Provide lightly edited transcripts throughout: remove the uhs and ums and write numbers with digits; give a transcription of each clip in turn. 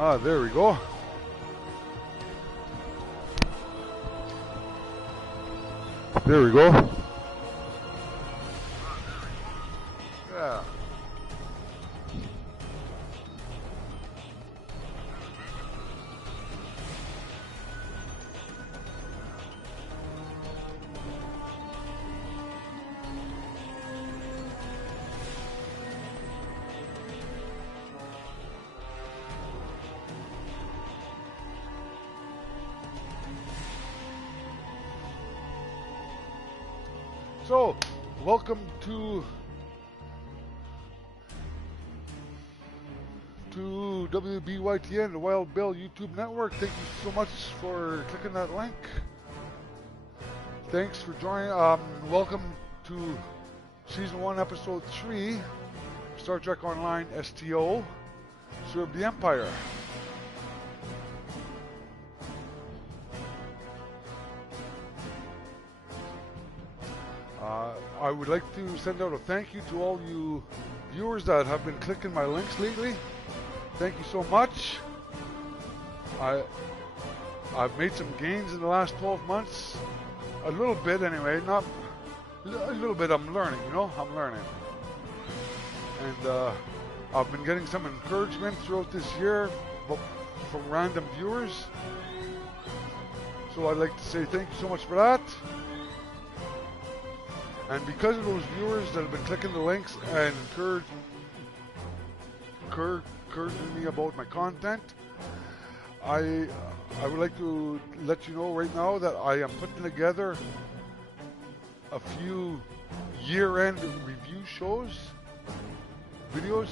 Ah, there we go. There we go. Yeah. So, welcome to WBYTN, the Wild Bill YouTube network. Thank you so much for clicking that link. Thanks for joining. Welcome to Season 1, Episode 3, Star Trek Online STO, Serve the Empire. I would like to send out a thank you to all you viewers that have been clicking my links lately. Thank you so much. I've made some gains in the last 12 months. A little bit anyway, not a little bit. I'm learning, you know, I'm learning. And I've been getting some encouragement throughout this year from random viewers. So I'd like to say thank you so much for that. And because of those viewers that have been clicking the links and encouraging me about my content, I would like to let you know right now that I am putting together a few year-end review videos.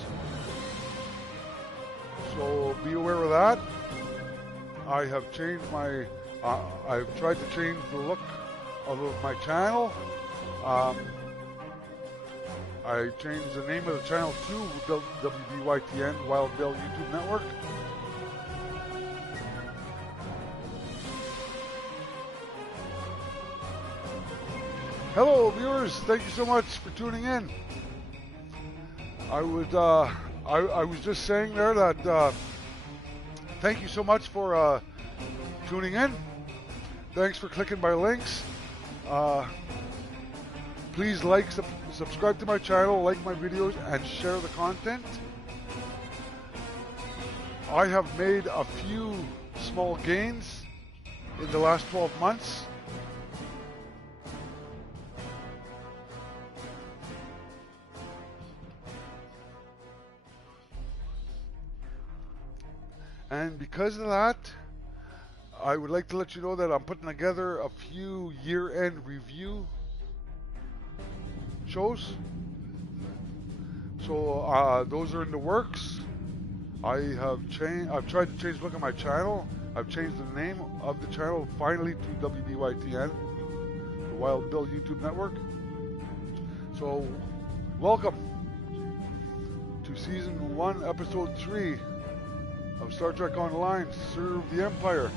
So be aware of that. I have changed my, I've tried to change the look of my channel. I changed the name of the channel to WBYTN, Wild Bill YouTube Network. Hello viewers, thank you so much for tuning in. I was just saying there that thank you so much for tuning in. Thanks for clicking my links. Please like, subscribe to my channel, like my videos, and share the content. I have made a few small gains in the last 12 months. And because of that, I would like to let you know that I'm putting together a few year-end review shows. So those are in the works. I've tried to change the look of my channel. I've changed the name of the channel finally to WBYTN, the Wild Bill YouTube Network. So welcome to Season 1, Episode 3 of Star Trek Online, Serve the Empire.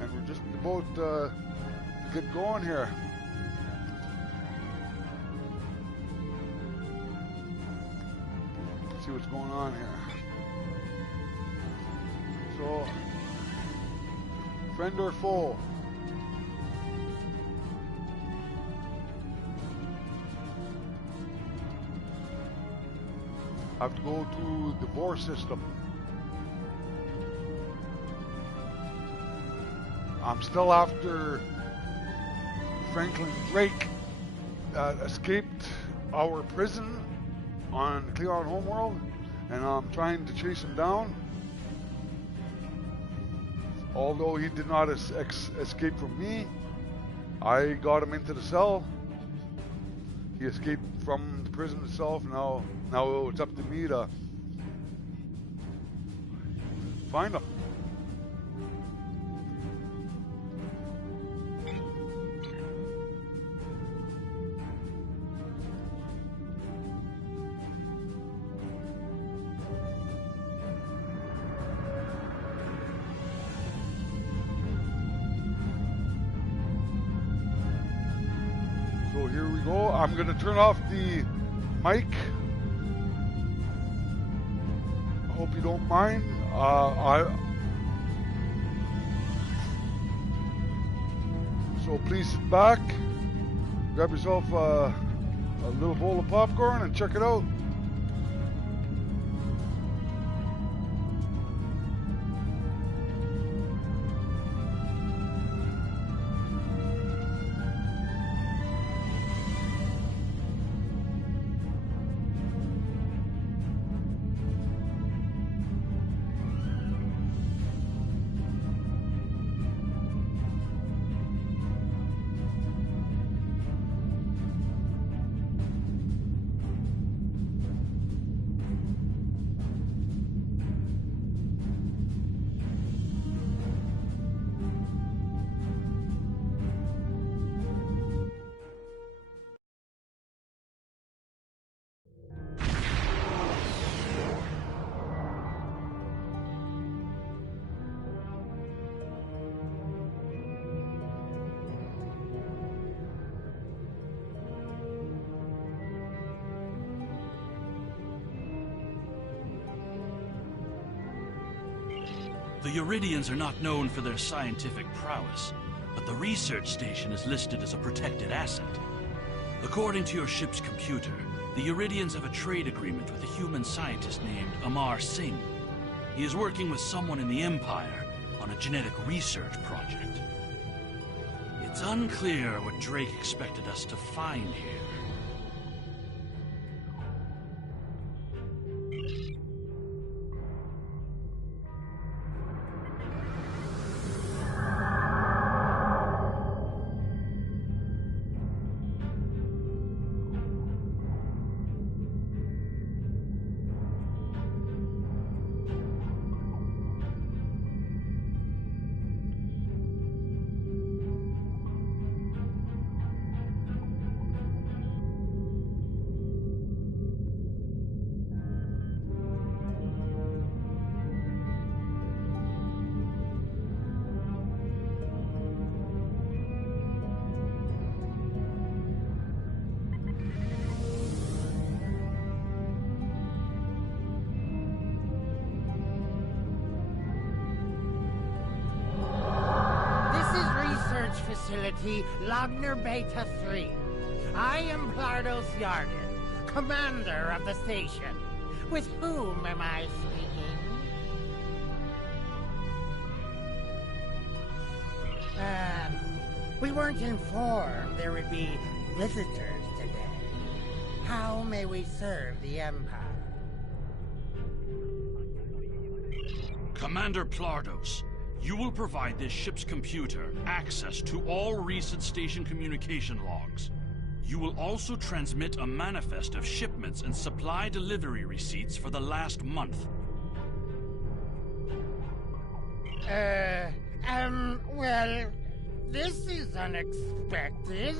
And we're just about to get going here. See what's going on here. So, friend or foe? I have to go to the Bohr system. I'm still after Franklin Drake that escaped our prison on Klingon homeworld, and I'm trying to chase him down. Although he did not escape from me, I got him into the cell. He escaped from the prison itself. Now it's up to me to find him. So here we go. I'm going to turn off the mic hope you don't mind. So please sit back, grab yourself a little bowl of popcorn and check it out. The Uridians are not known for their scientific prowess, but the research station is listed as a protected asset. According to your ship's computer, the Uridians have a trade agreement with a human scientist named Amar Singh. He is working with someone in the Empire on a genetic research project. It's unclear what Drake expected us to find here. Facility Logner Beta 3. I am Plardos Yargan, commander of the station. With whom am I speaking? We weren't informed there would be visitors today. How may we serve the Empire? Commander Plardos, you will provide this ship's computer access to all recent station communication logs. You will also transmit a manifest of shipments and supply delivery receipts for the last month. Well, this is unexpected.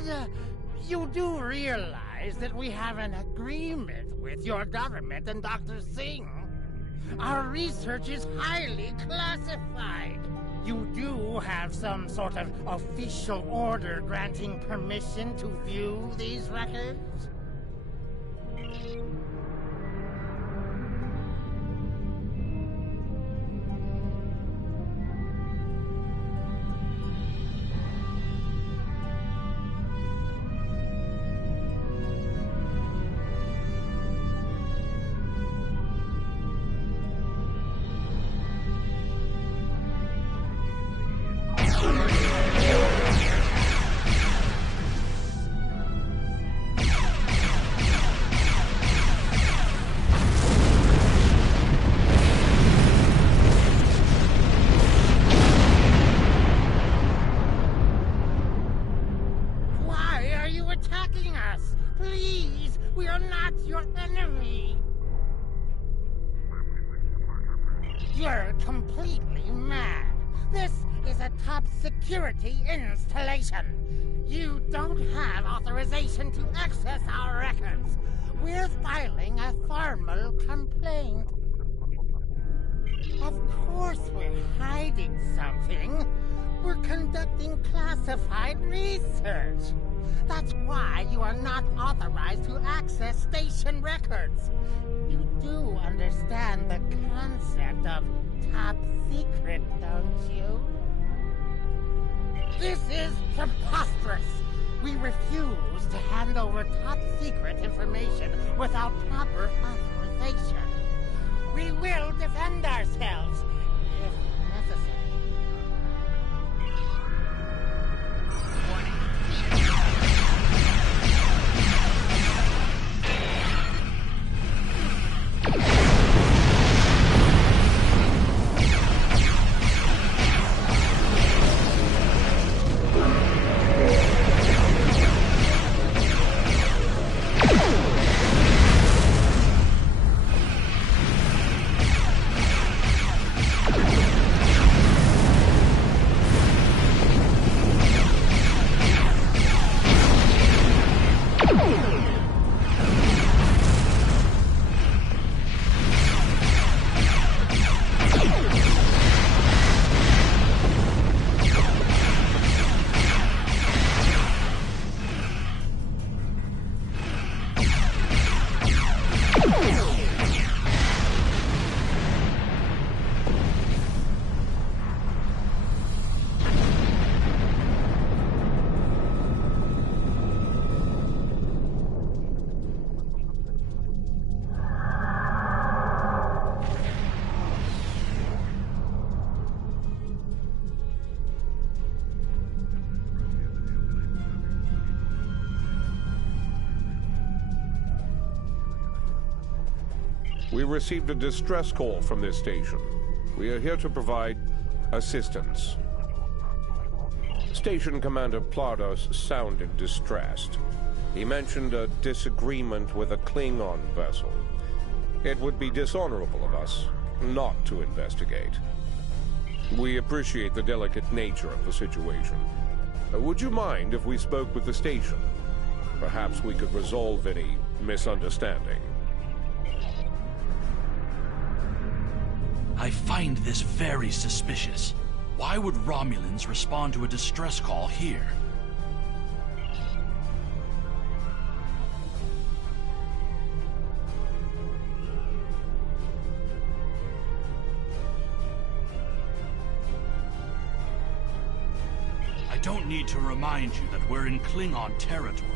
You do realize that we have an agreement with your government and Dr. Singh. Our research is highly classified. You do have some sort of official order granting permission to view these records? You're completely mad. This is a top security installation. You don't have authorization to access our records. We're filing a formal complaint. Of course we're hiding something. We're conducting classified research. That's why you are not authorized to access station records. You do understand the concept of top secret, don't you? This is preposterous! We refuse to hand over top secret information without proper authorization. We will defend ourselves if necessary. We received a distress call from this station. We are here to provide assistance. Station Commander Plardos sounded distressed. He mentioned a disagreement with a Klingon vessel. It would be dishonorable of us not to investigate. We appreciate the delicate nature of the situation. Would you mind if we spoke with the station? Perhaps we could resolve any misunderstanding. I find this very suspicious. Why would Romulans respond to a distress call here? I don't need to remind you that we're in Klingon territory.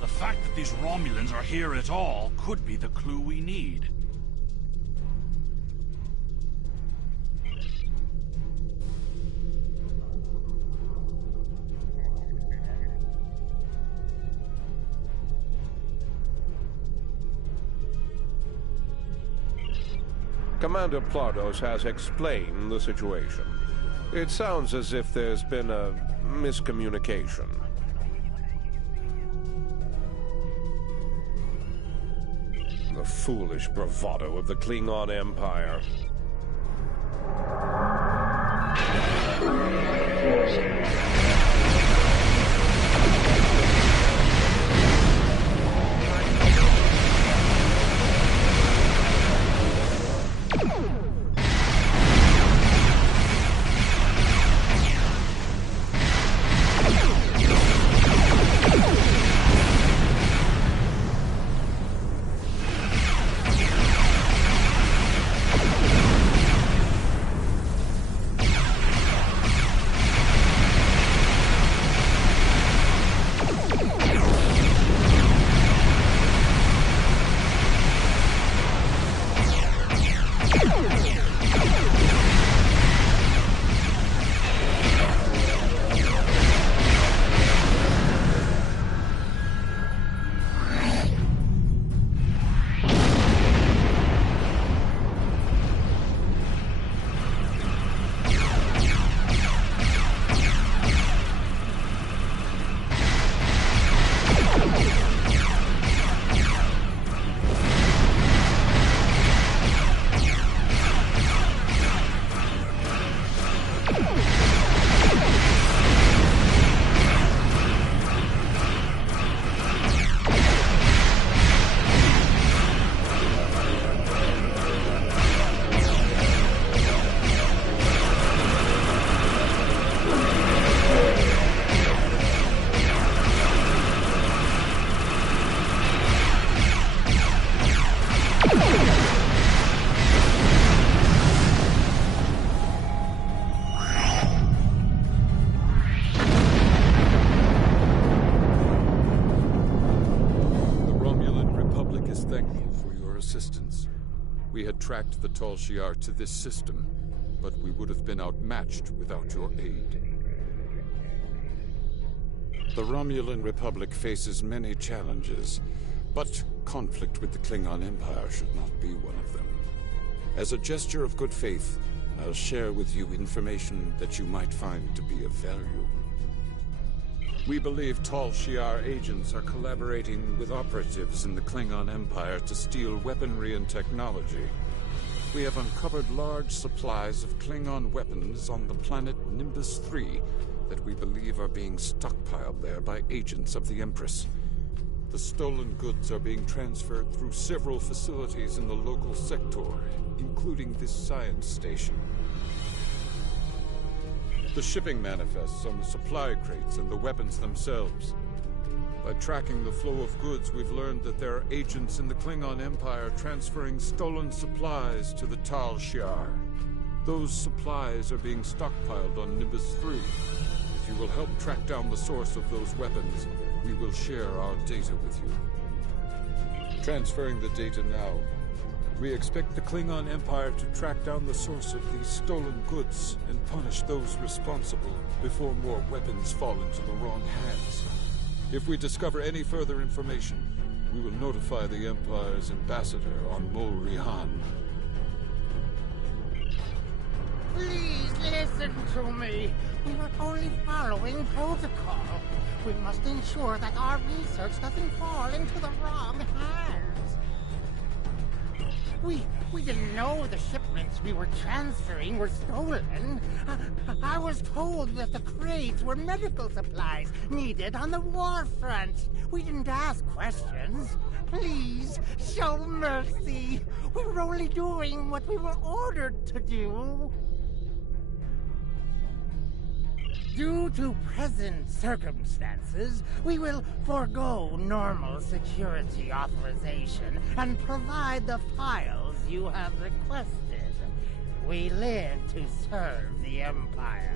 The fact that these Romulans are here at all could be the clue we need. Commander Plardos has explained the situation. It sounds as if there's been a miscommunication. The foolish bravado of the Klingon Empire. assistance. We had tracked the Tal Shiar to this system, but we would have been outmatched without your aid. The Romulan Republic faces many challenges, but conflict with the Klingon Empire should not be one of them. As a gesture of good faith, I'll share with you information that you might find to be of value. We believe Tal Shiar agents are collaborating with operatives in the Klingon Empire to steal weaponry and technology. We have uncovered large supplies of Klingon weapons on the planet Nimbus 3 that we believe are being stockpiled there by agents of the Empress. The stolen goods are being transferred through several facilities in the local sector, including this science station. The shipping manifests on the supply crates and the weapons themselves. By tracking the flow of goods, we've learned that there are agents in the Klingon Empire transferring stolen supplies to the Tal Shiar. Those supplies are being stockpiled on Nimbus 3. If you will help track down the source of those weapons, we will share our data with you. Transferring the data now. We expect the Klingon Empire to track down the source of these stolen goods and punish those responsible before more weapons fall into the wrong hands. If we discover any further information, we will notify the Empire's ambassador on Mol Rihan. Please listen to me. We were only following protocol. We must ensure that our research doesn't fall into the wrong hands. We didn't know the shipments we were transferring were stolen. I was told that the crates were medical supplies needed on the war front. We didn't ask questions. Please, show mercy. We were only doing what we were ordered to do. Due to present circumstances, we will forego normal security authorization and provide the files you have requested. We live to serve the Empire.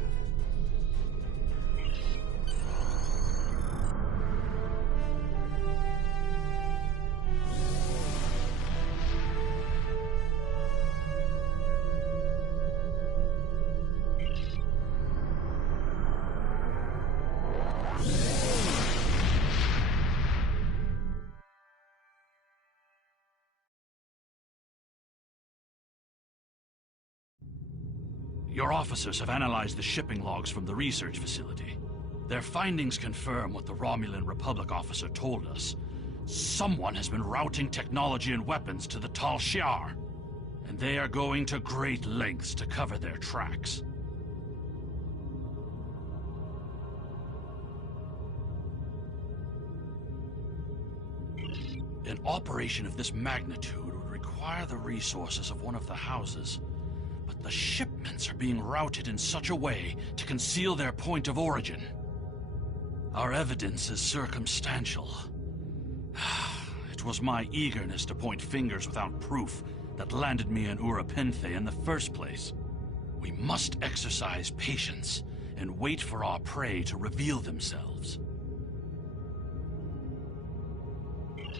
Your officers have analyzed the shipping logs from the research facility. Their findings confirm what the Romulan Republic officer told us. Someone has been routing technology and weapons to the Tal Shiar, and they are going to great lengths to cover their tracks. An operation of this magnitude would require the resources of one of the houses. But the shipments are being routed in such a way to conceal their point of origin. Our evidence is circumstantial. It was my eagerness to point fingers without proof that landed me in Urapenthe in the first place. We must exercise patience and wait for our prey to reveal themselves.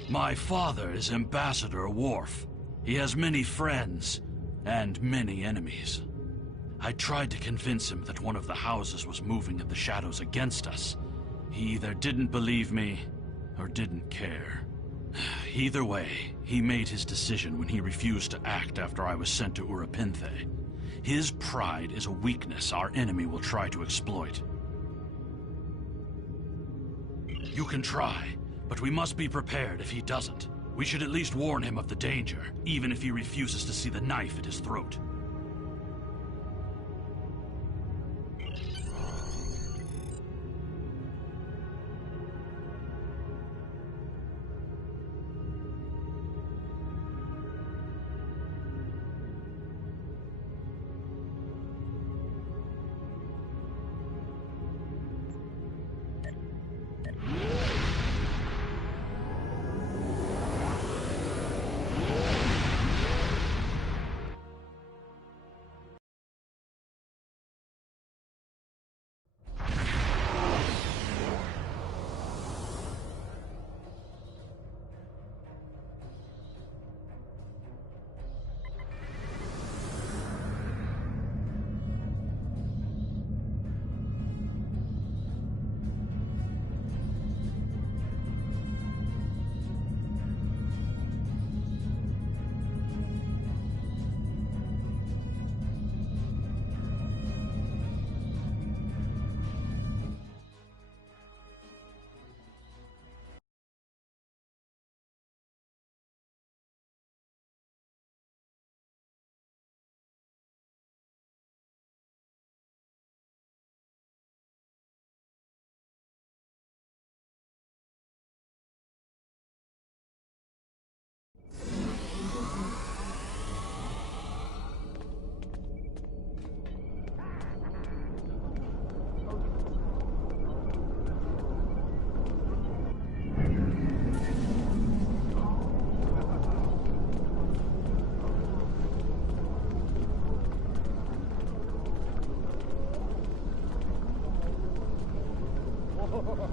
My father is Ambassador Worf. He has many friends and many enemies. I tried to convince him that one of the houses was moving in the shadows against us. He either didn't believe me or didn't care. Either way, he made his decision when he refused to act after I was sent to Urapenthe. His pride is a weakness our enemy will try to exploit. You can try, but we must be prepared if he doesn't. We should at least warn him of the danger, even if he refuses to see the knife at his throat.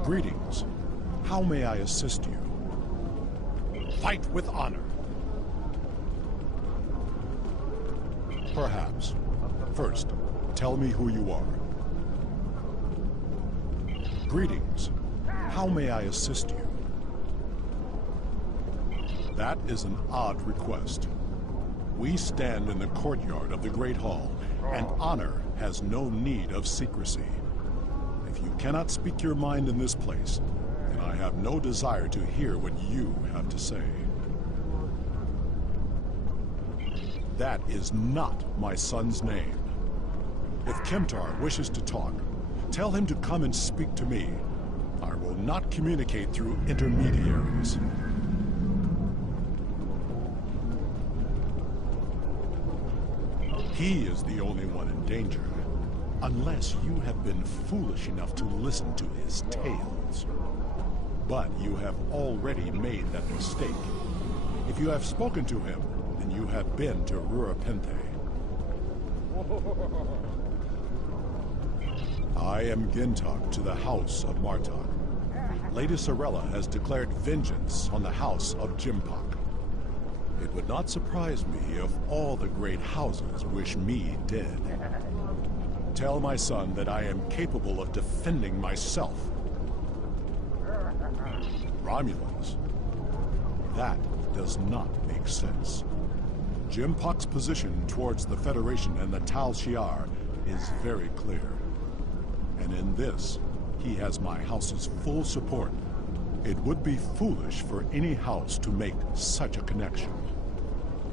Greetings. How may I assist you? Fight with honor. Perhaps. First, tell me who you are. Greetings. How may I assist you? That is an odd request. We stand in the courtyard of the Great Hall, and honor has no need of secrecy. If you cannot speak your mind in this place, then I have no desire to hear what you have to say. That is not my son's name. If Kemtar wishes to talk, tell him to come and speak to me. I will not communicate through intermediaries. He is the only one in danger, unless you have been foolish enough to listen to his tales. But you have already made that mistake. If you have spoken to him, then you have been to Rurapente. I am Gintok to the House of Martok. Lady Sorella has declared vengeance on the House of Jimpok. It would not surprise me if all the great houses wish me dead. Tell my son that I am capable of defending myself. Romulans? That does not make sense. Jimpok's position towards the Federation and the Tal Shiar is very clear. And in this, he has my house's full support. It would be foolish for any house to make such a connection.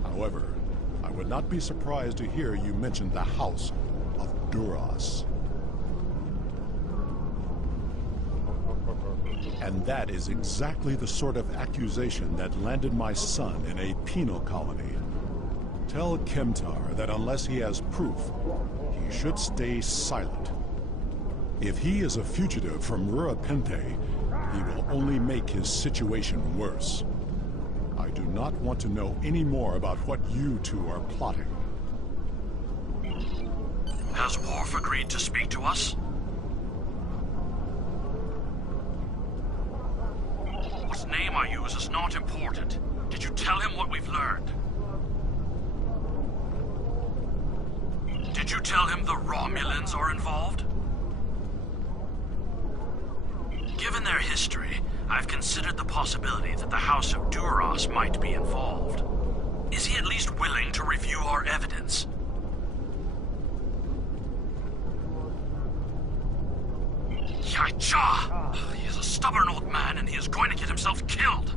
However, I would not be surprised to hear you mention the House of Duras. And that is exactly the sort of accusation that landed my son in a penal colony. Tell Kemtar that unless he has proof, he should stay silent. If he is a fugitive from Rurapente, he will only make his situation worse. I do not want to know any more about what you two are plotting. Has Worf agreed to speak to us? What name I use is not important. Did you tell him what we've learned? Did you tell him the Romulans are involved? Given their history, I've considered the possibility that the House of Duras might be involved. Is he at least willing to review our evidence? Yacha! He is a stubborn old man and he is going to get himself killed.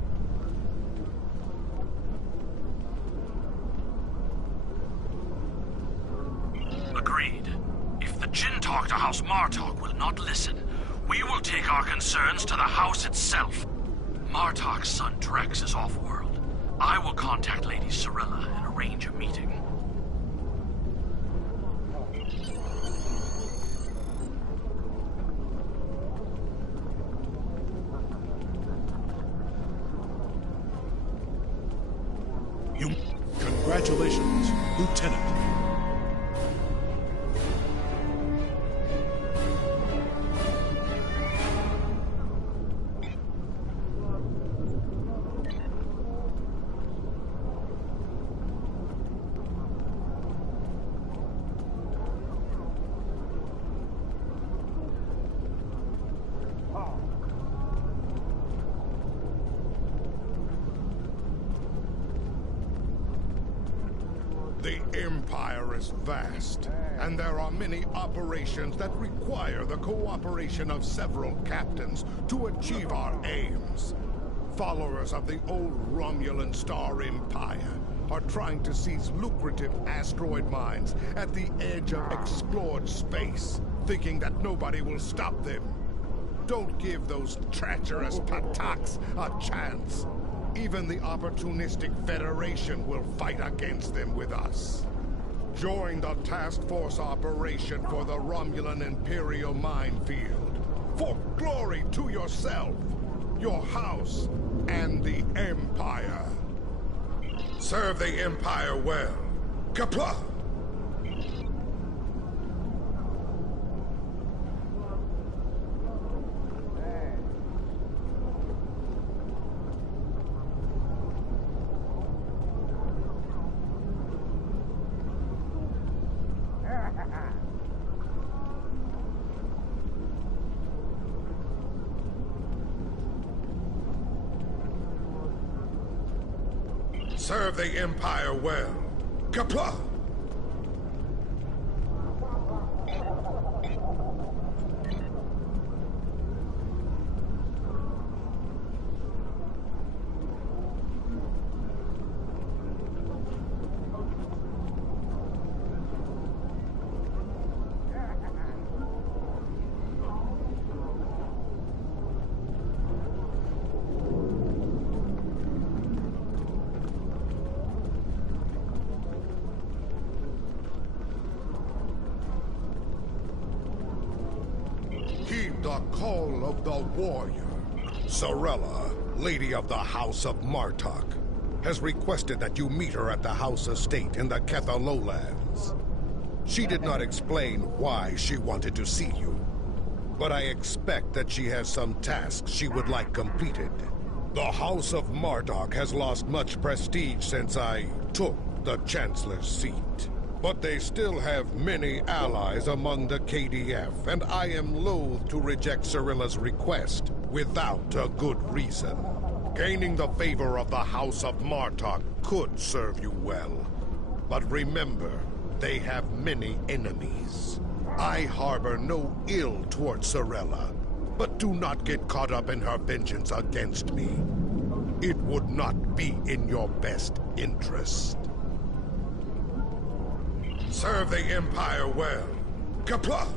Agreed. If the Jinn talk to House Martok will not listen, we will take our concerns to the house itself. Martok's son Drex is off-world. I will contact Lady Sorella and arrange a meeting. Congratulations, Lieutenant. The Empire is vast, and there are many operations that require the cooperation of several captains to achieve our aims. Followers of the old Romulan Star Empire are trying to seize lucrative asteroid mines at the edge of explored space, thinking that nobody will stop them. Don't give those treacherous Pataks a chance. Even the opportunistic Federation will fight against them with us. Join the task force operation for the Romulan Imperial minefield. For glory to yourself, your house, and the Empire. Serve the Empire well. Kapla! Serve the Empire well. Kapla! Heed the call of the warrior. Sorella, Lady of the House of Martok, has requested that you meet her at the House Estate in the Ketha Lowlands. She did not explain why she wanted to see you, but I expect that she has some tasks she would like completed. The House of Martok has lost much prestige since I took the Chancellor's seat. But they still have many allies among the KDF, and I am loath to reject Sorella's request without a good reason. Gaining the favor of the House of Martok could serve you well. But remember, they have many enemies. I harbor no ill towards Sorella, but do not get caught up in her vengeance against me. It would not be in your best interest. Serve the Empire well. Kapla!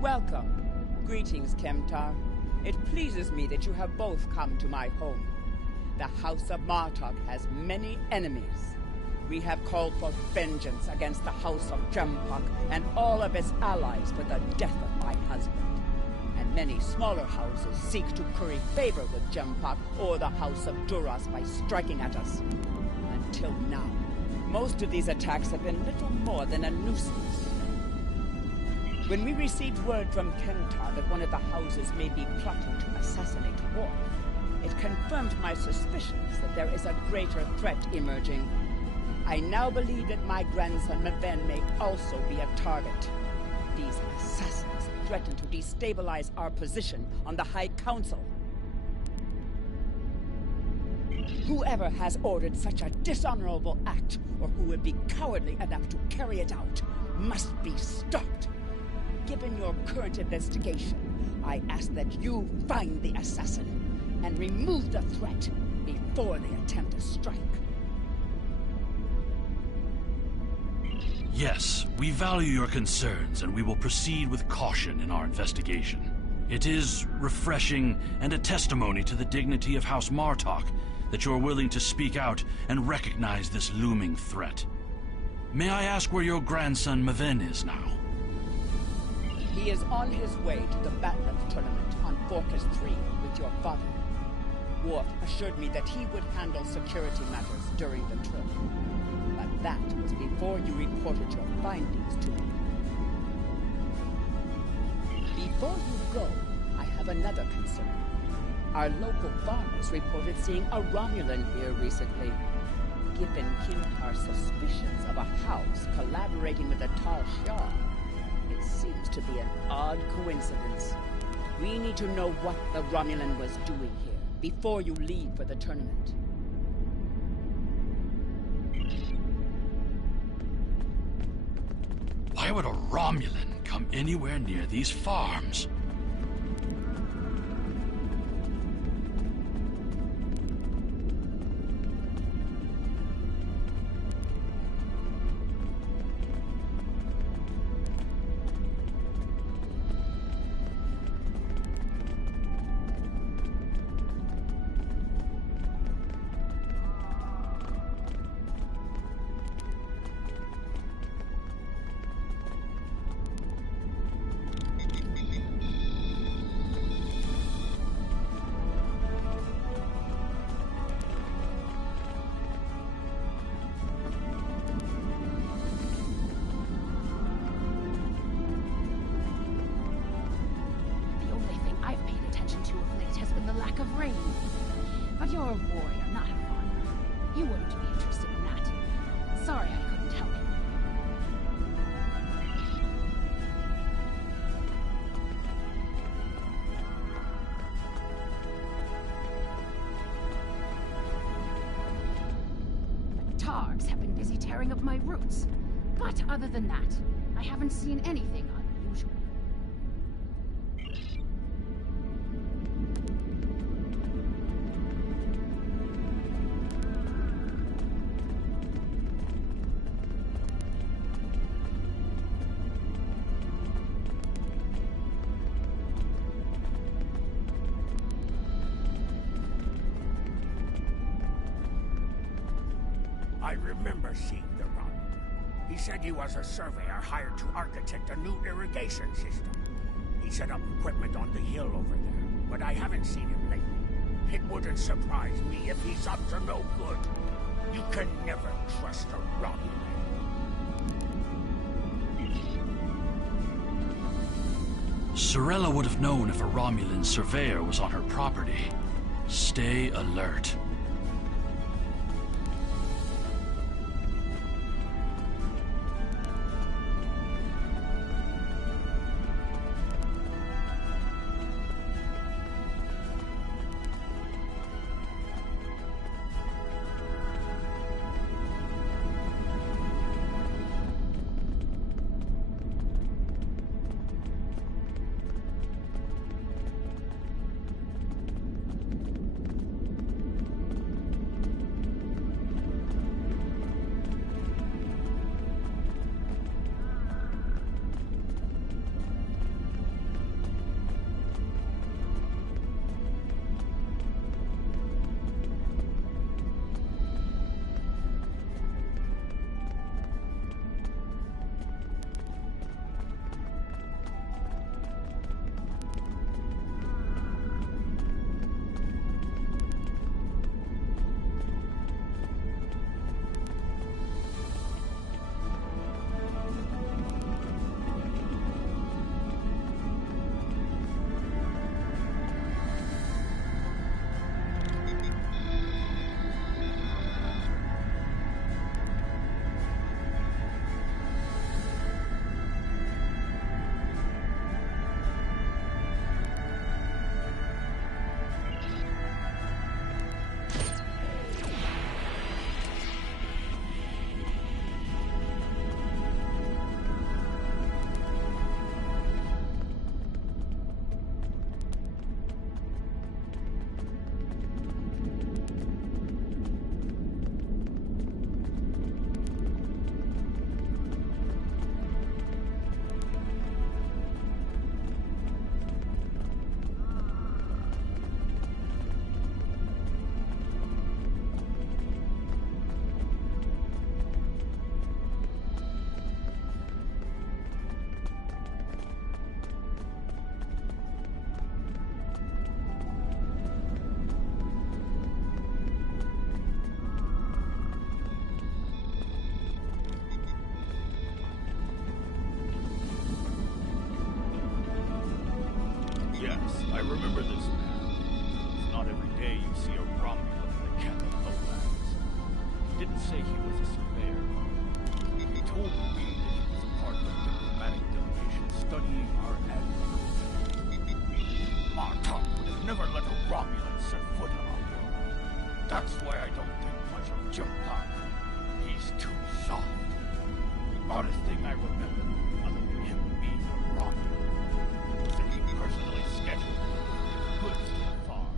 Welcome. Greetings, Kemtar. It pleases me that you have both come to my home. The House of Martok has many enemies. We have called for vengeance against the House of Jempok and all of its allies for the death of my husband. And many smaller houses seek to curry favor with Jempok or the House of Duras by striking at us. Until now, most of these attacks have been little more than a nuisance. When we received word from Kemtar that one of the houses may be plotting to assassinate Worf, it confirmed my suspicions that there is a greater threat emerging. I now believe that my grandson Maven may also be a target. These assassins threaten to destabilize our position on the High Council. Whoever has ordered such a dishonorable act, or who would be cowardly enough to carry it out, must be stopped. Given your current investigation, I ask that you find the assassin and remove the threat before they attempt a strike. Yes, we value your concerns, and we will proceed with caution in our investigation. It is refreshing and a testimony to the dignity of House Martok that you're willing to speak out and recognize this looming threat. May I ask where your grandson Maven is now? He is on his way to the Batland tournament on Forcas 3 with your father. Worf assured me that he would handle security matters during the trip. But that was before you reported your findings to me. Before you go, I have another concern. Our local farmers reported seeing a Romulan here recently. Given Kintar's suspicions of a house collaborating with the Tal Shiar, it seems to be an odd coincidence. We need to know what the Romulan was doing here before you leave for the tournament. Why would a Romulan come anywhere near these farms? But you're a warrior, not a farmer. You wouldn't be interested in that. Sorry I couldn't help you. The Targs have been busy tearing up my roots. But other than that, I haven't seen anything unusual. I remember seeing the Romulan. He said he was a surveyor hired to architect a new irrigation system. He set up equipment on the hill over there, but I haven't seen him lately. It wouldn't surprise me if he's up to no good. You can never trust a Romulan. Sorella would have known if a Romulan surveyor was on her property. Stay alert. I remember this man. It's not every day you see a Romulan in the Cannon Lowlands. He didn't say he was a surveyor. He told me that he was a part of a diplomatic delegation studying our agriculture. Martok would have never let a Romulan set foot on our world. That's why I don't think much of Jim Park. He's too soft. The oddest thing I remember, other than him being a Romulan, was that he personally scheduled goods to the farm.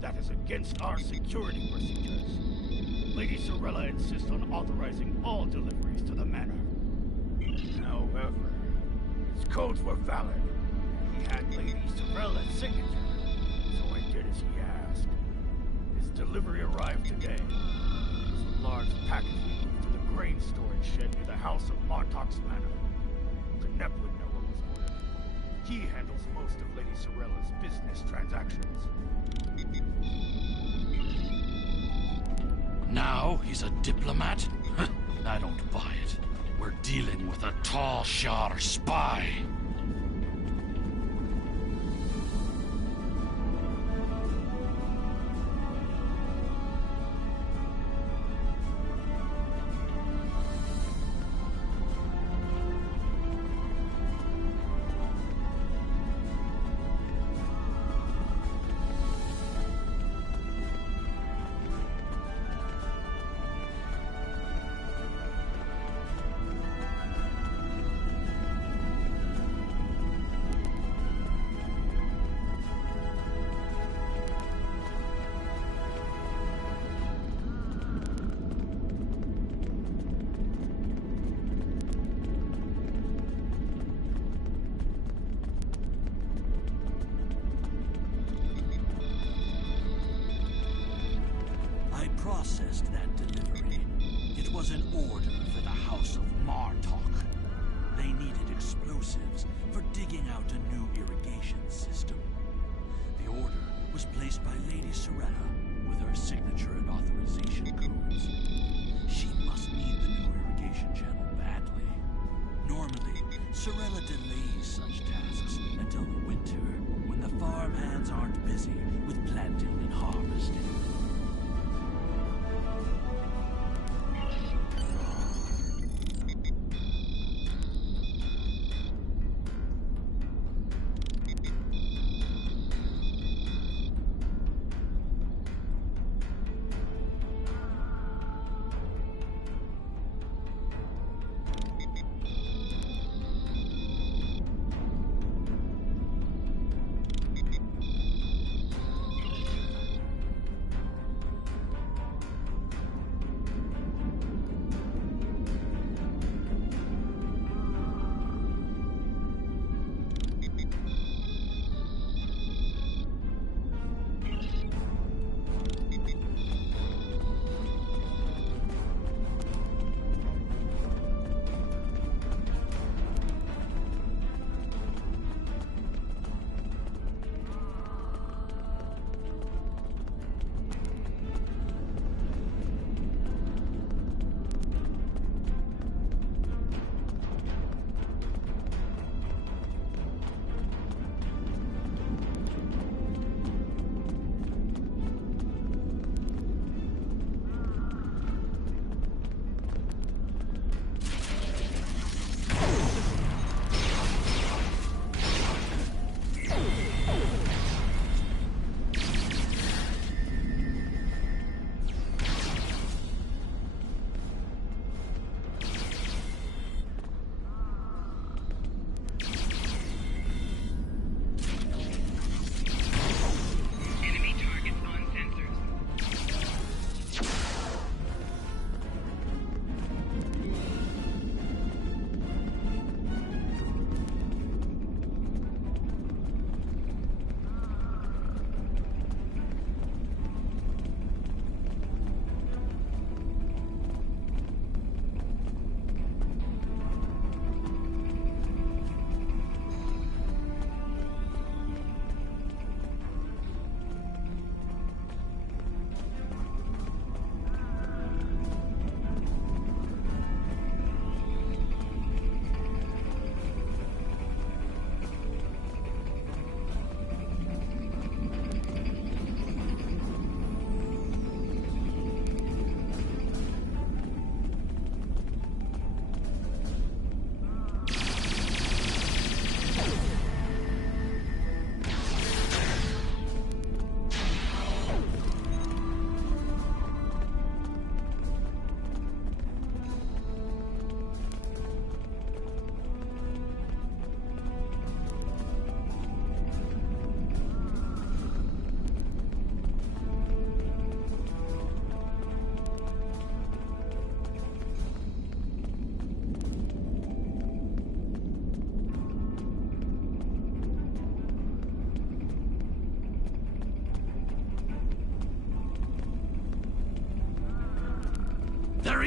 That is against our security procedures. Lady Sorella insists on authorizing all deliveries to the manor. However, his codes were valid. He had Lady Sorella's signature, so I did as he asked. His delivery arrived today. It was a large package we moved to the grain storage shed near the house of Martok's manor. The Nep would know what was ordered. He handles most of Lady Sorella's business transactions. Now he's a diplomat? I don't buy it. We're dealing with a Tal Shiar spy. Processed that delivery. It was an order for the House of Martok. They needed explosives for digging out a new irrigation system. The order was placed by Lady Sorella with her signature and authorization codes. She must need the new irrigation channel badly. Normally, Sorella delays such tasks until the winter, when the farm hands aren't busy with planting and harvesting.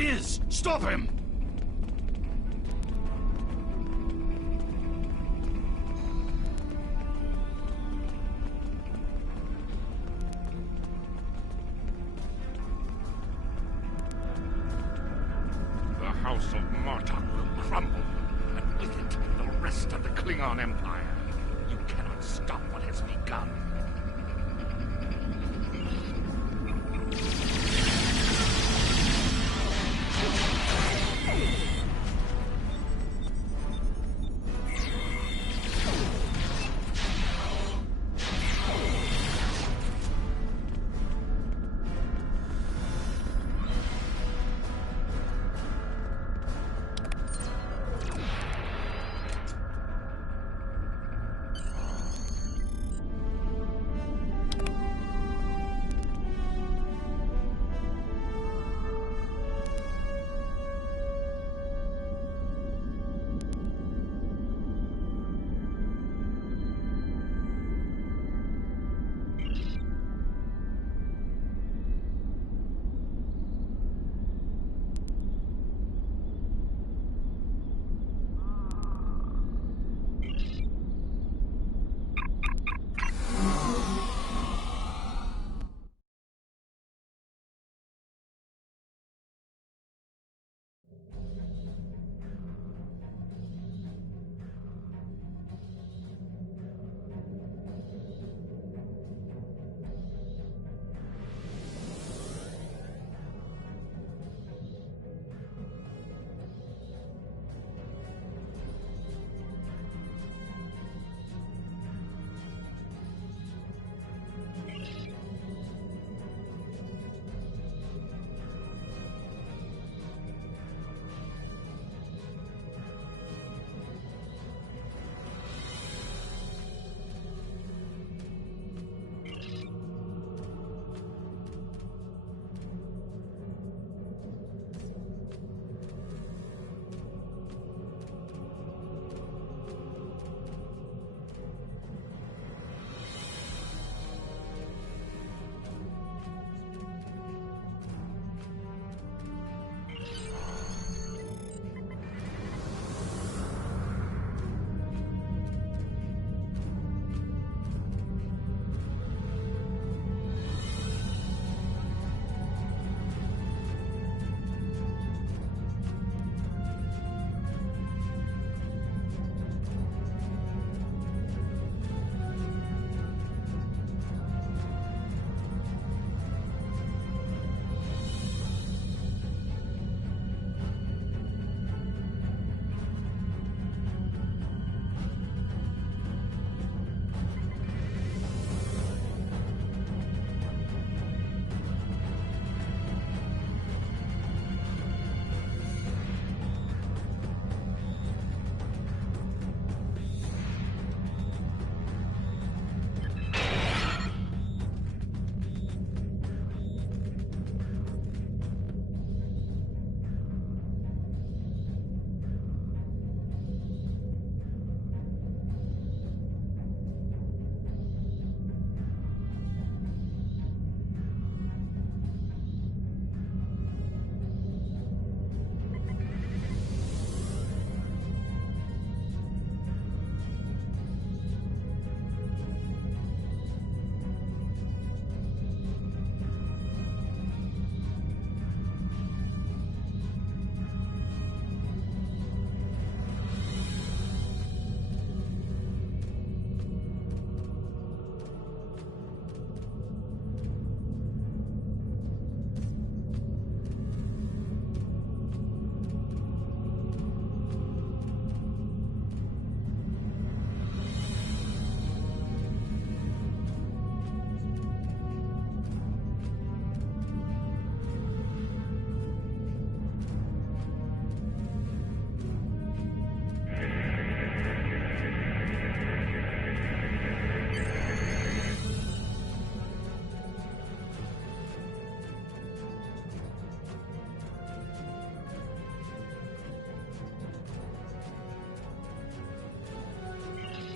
is! Stop him! The House of Martok will crumble, and with it, the rest of the Klingon Empire. You cannot stop what has begun.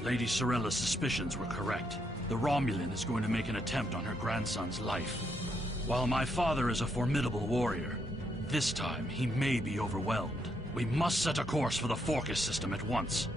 Lady Sorella's suspicions were correct. The Romulan is going to make an attempt on her grandson's life. While my father is a formidable warrior, This time, he may be overwhelmed. We must set a course for the Forcus system at once.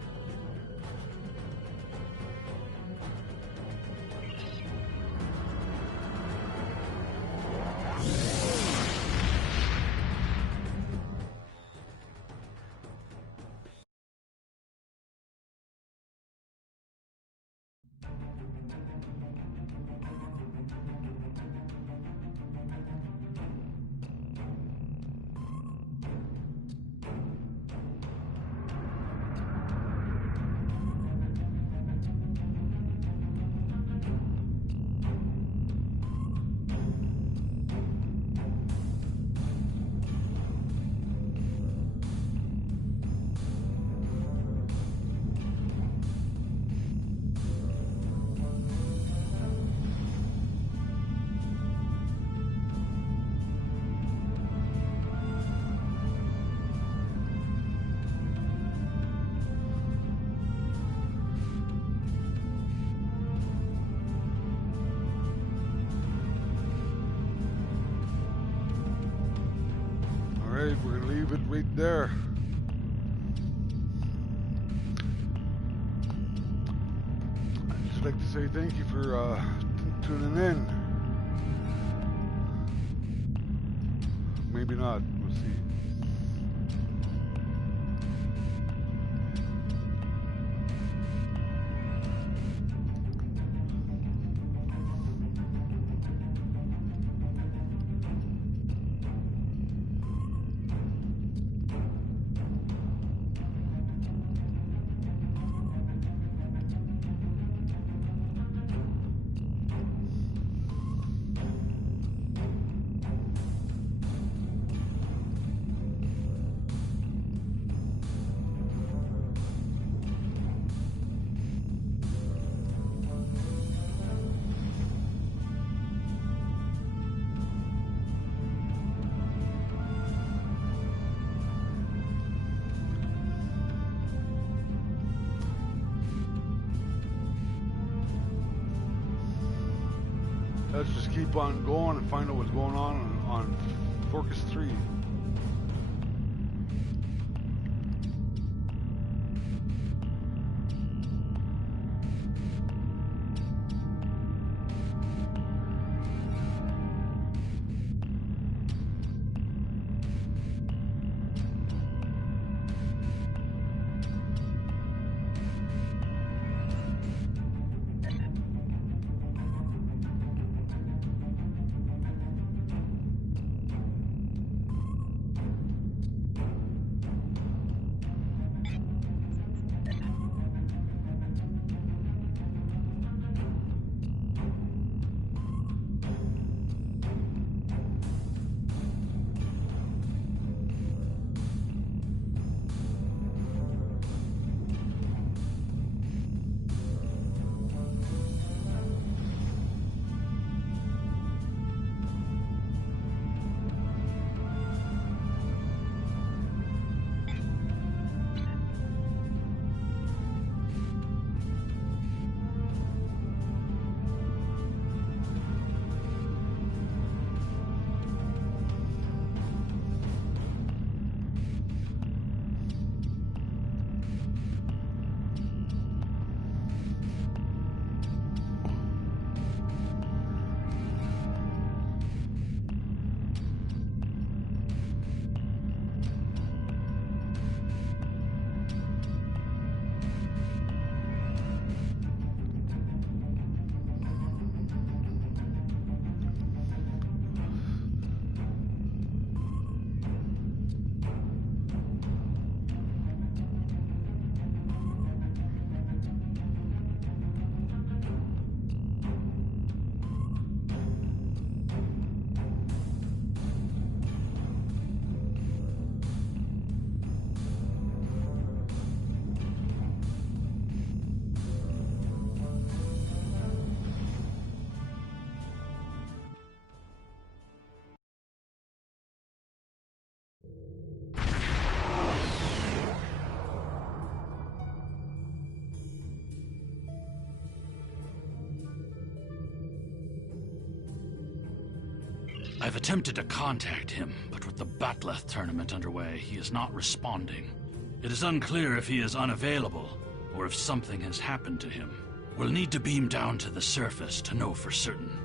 Alright, we're gonna leave it right there. I'd just like to say thank you for tuning in. Maybe not, we'll see. Let's just keep on going and find out what's going on Forcus 3. I've attempted to contact him, but with the Batleth tournament underway, he is not responding. It is unclear if he is unavailable, or if something has happened to him. We'll need to beam down to the surface to know for certain.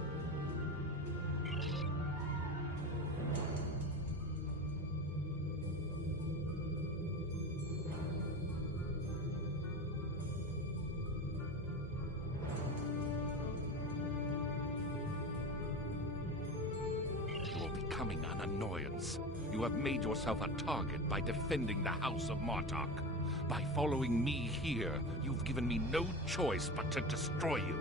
You're becoming an annoyance. You have made yourself a target by defending the House of Martok. By following me here, you've given me no choice but to destroy you.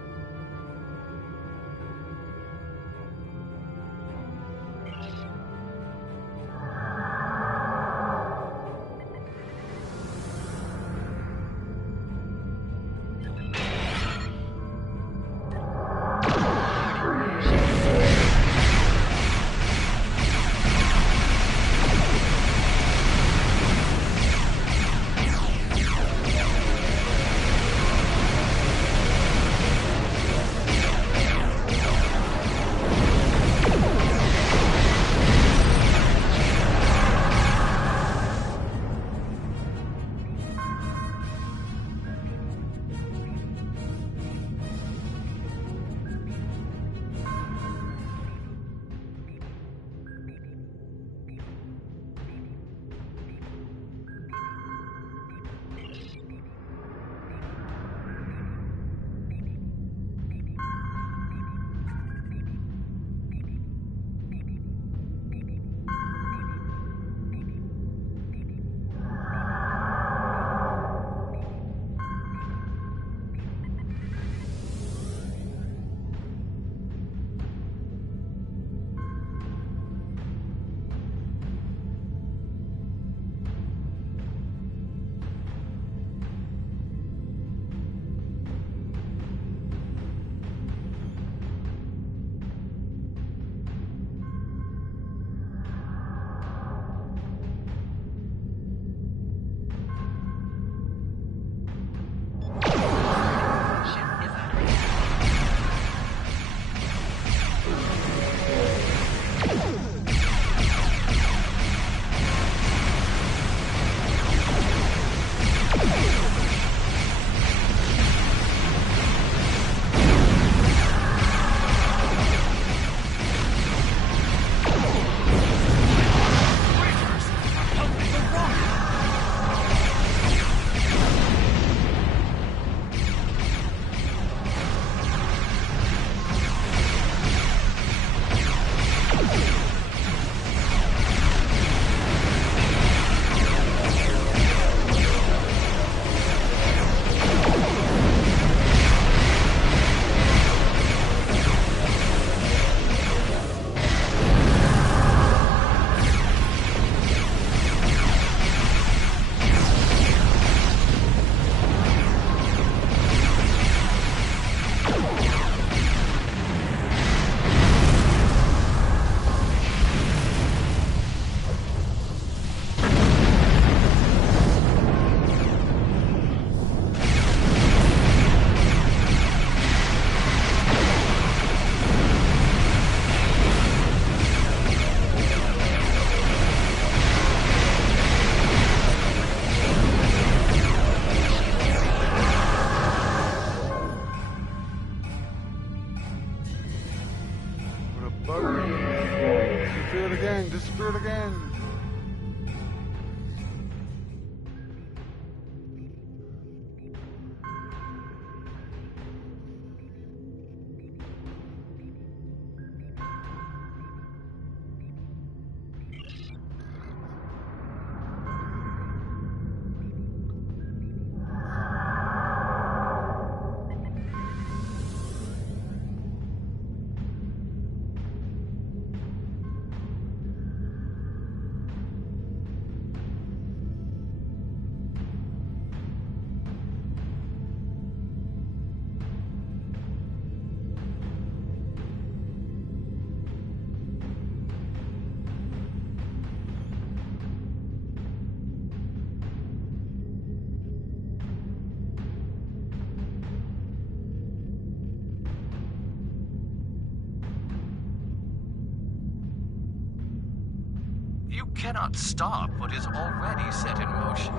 cannot stop what is already set in motion.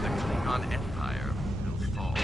The Klingon Empire will fall.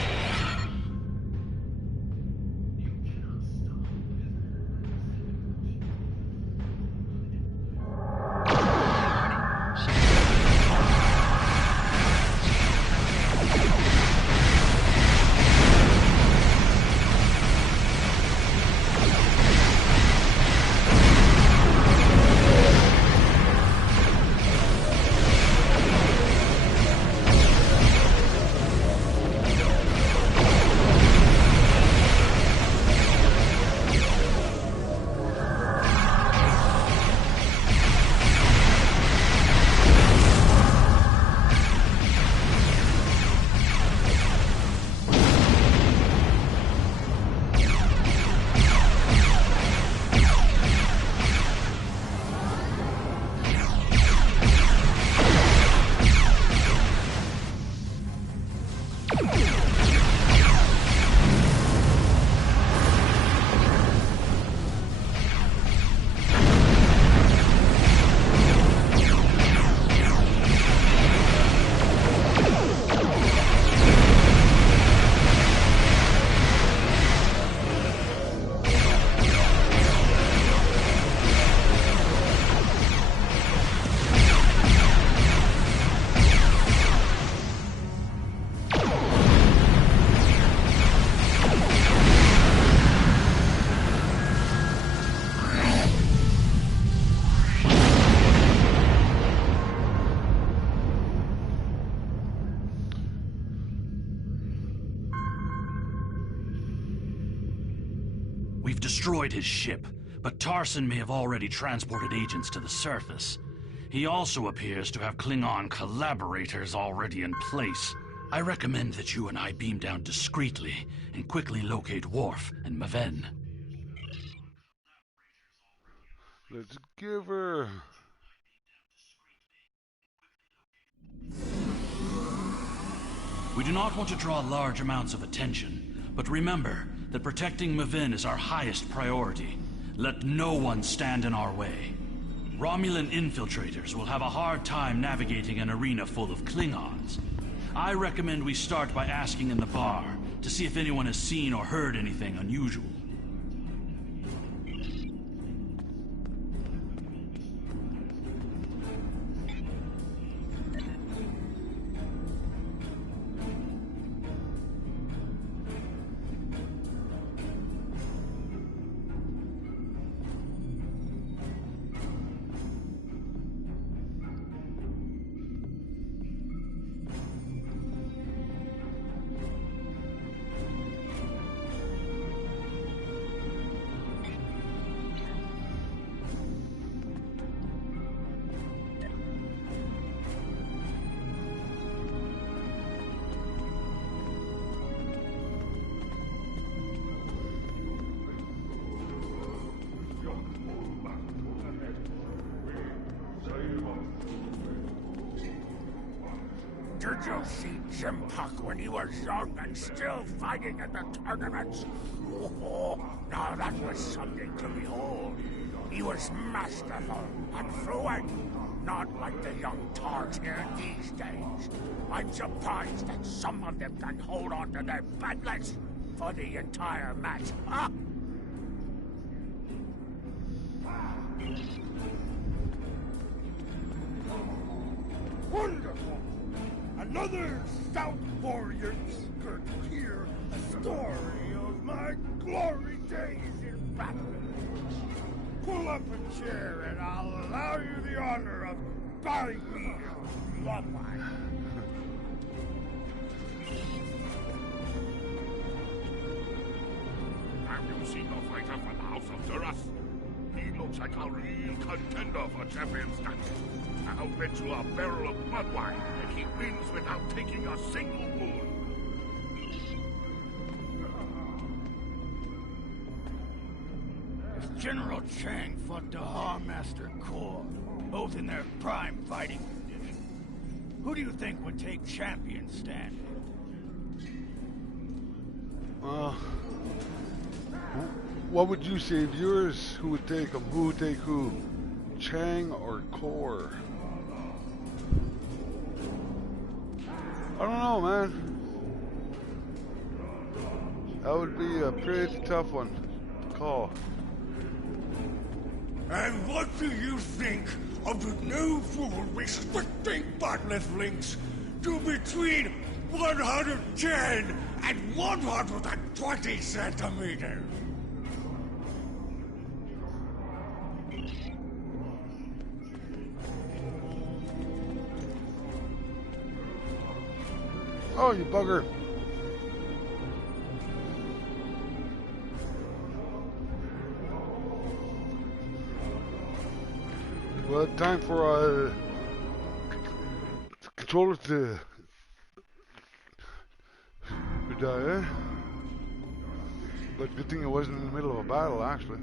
We've destroyed his ship, but Tarson may have already transported agents to the surface. He also appears to have Klingon collaborators already in place. I recommend that you and I beam down discreetly and quickly locate Worf and Maven. Let's give her. We do not want to draw large amounts of attention, but remember that protecting Maven is our highest priority. Let no one stand in our way. Romulan infiltrators will have a hard time navigating an arena full of Klingons. I recommend we start by asking in the bar to see if anyone has seen or heard anything unusual. Did you see Jim Puck when he was young and still fighting in the tournaments? Oh, now that was something to behold. He was masterful and fluent, not like the young Tars here these days. I'm surprised that some of them can hold on to their badlets for the entire match. Huh? Wonderful! Another stout warrior eager to hear a story of my glory days in battle. Pull up a chair and I'll allow you the honor of buying me a lumber. Have you seen the fighter from the House of Duras? He looks like a real contender for champion status. I'll bet you a barrel of blood wine that he wins without taking a single wound. General Chang fought the Master Corps, both in their prime fighting condition. Who do you think would take champion stand? What would you say, viewers? Who would take them? Who would take who? Chang or Core? I don't know, man. That would be a pretty tough one to call. And what do you think of the new rule restricting bottomless links to between 110 and 120 centimeters? Oh, you bugger. Well, time for controllers to die, eh? But good thing it wasn't in the middle of a battle, actually.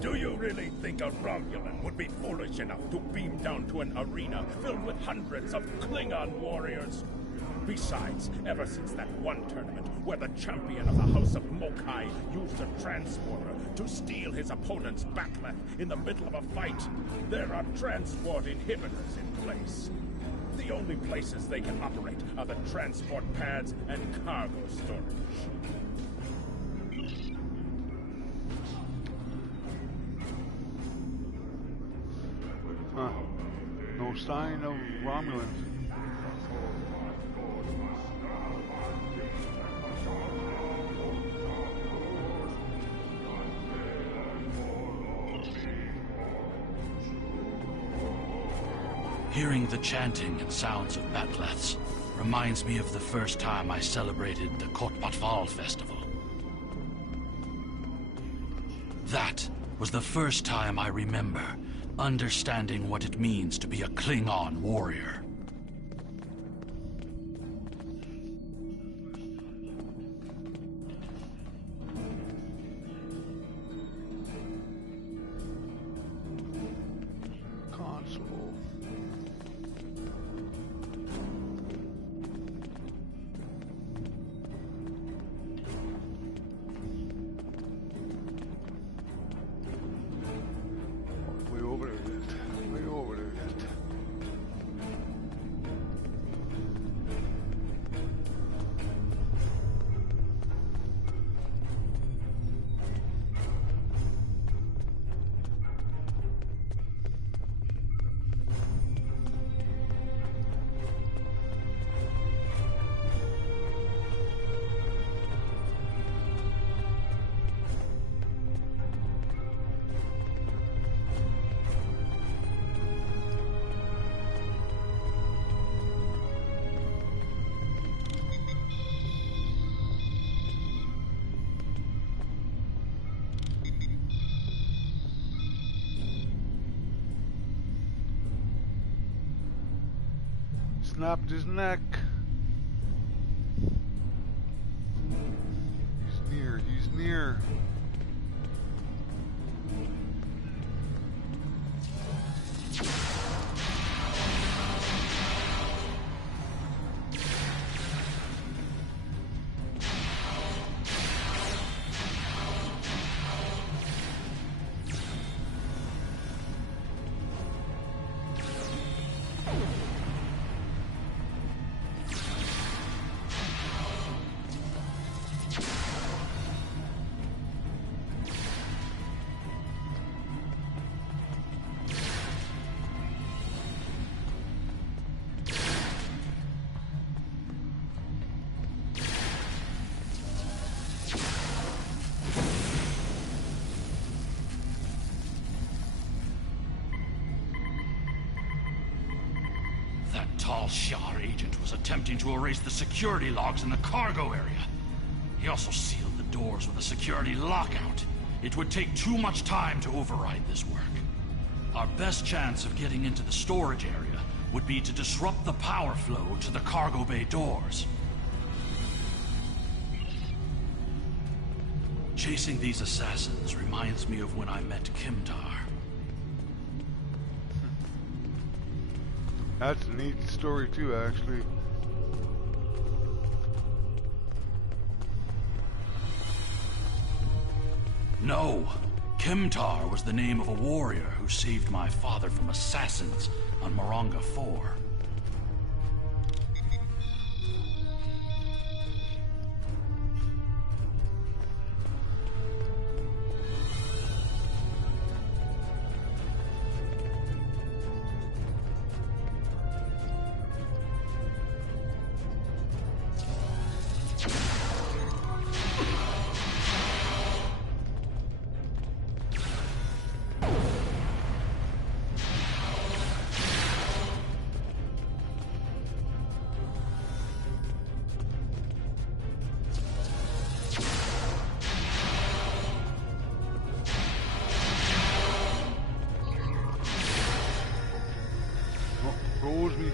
Do you really think a Romulan would be foolish enough to beam down to an arena filled with hundreds of Klingon warriors? Besides, ever since that one tournament where the champion of the House of Mokai used a transporter to steal his opponent's bat'leth in the middle of a fight, there are transport inhibitors in place. The only places they can operate are the transport pads and cargo storage. Huh. No sign of Romulans. Hearing the chanting and sounds of bat'leths reminds me of the first time I celebrated the Kotpatval festival. That was the first time I remember understanding what it means to be a Klingon warrior. Console. Way over there yet. Way over there yet. Snapped his neck. He's near, he's near. That tall Shi'ar agent was attempting to erase the security logs in the cargo area. He also sealed the doors with a security lockout. It would take too much time to override this work. Our best chance of getting into the storage area would be to disrupt the power flow to the cargo bay doors. Chasing these assassins reminds me of when I met Kimtar. That's a neat story too, actually. No. Kemtar was the name of a warrior who saved my father from assassins on Moronga 4. Froze me.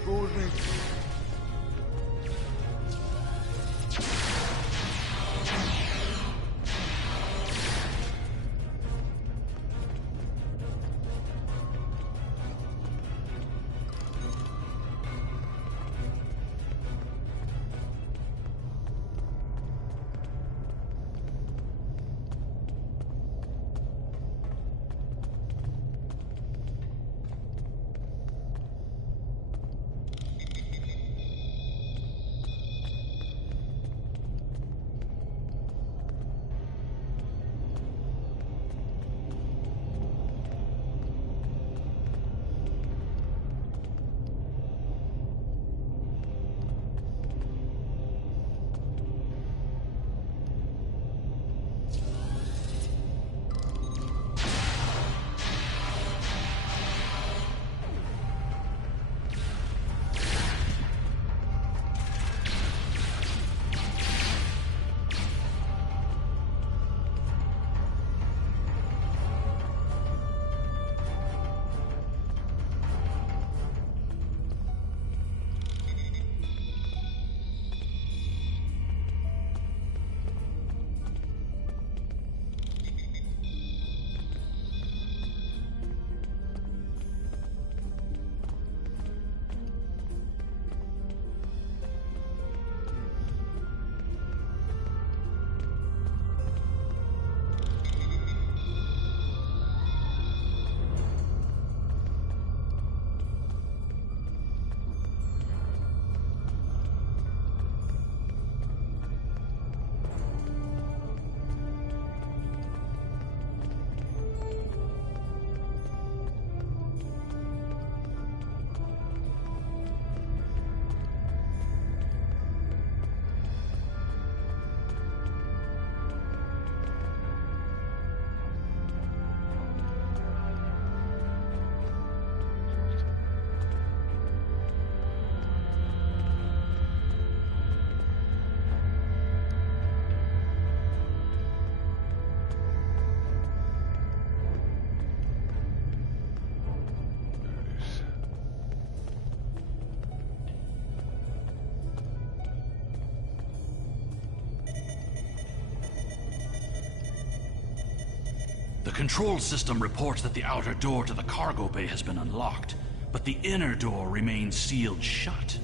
The control system reports that the outer door to the cargo bay has been unlocked, but the inner door remains sealed shut.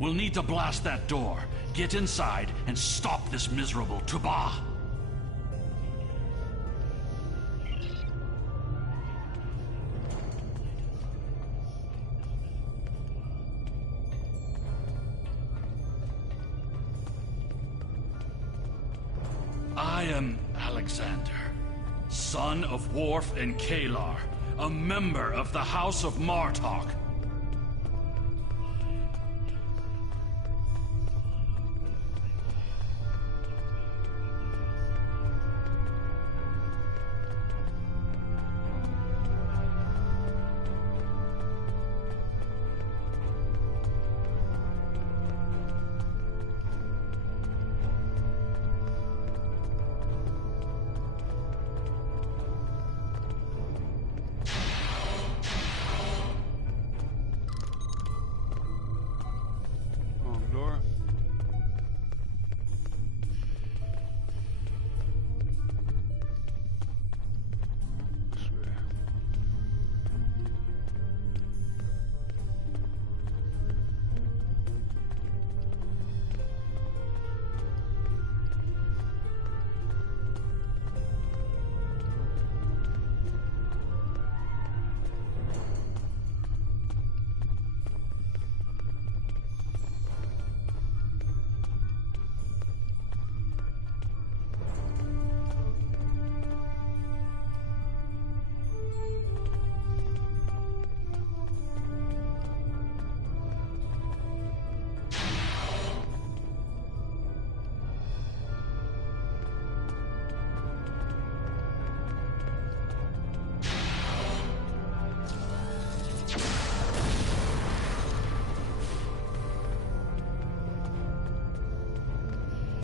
We'll need to blast that door, get inside, and stop this miserable Tuba. I am Alexander, son of Worf and Kalar, a member of the House of Martok.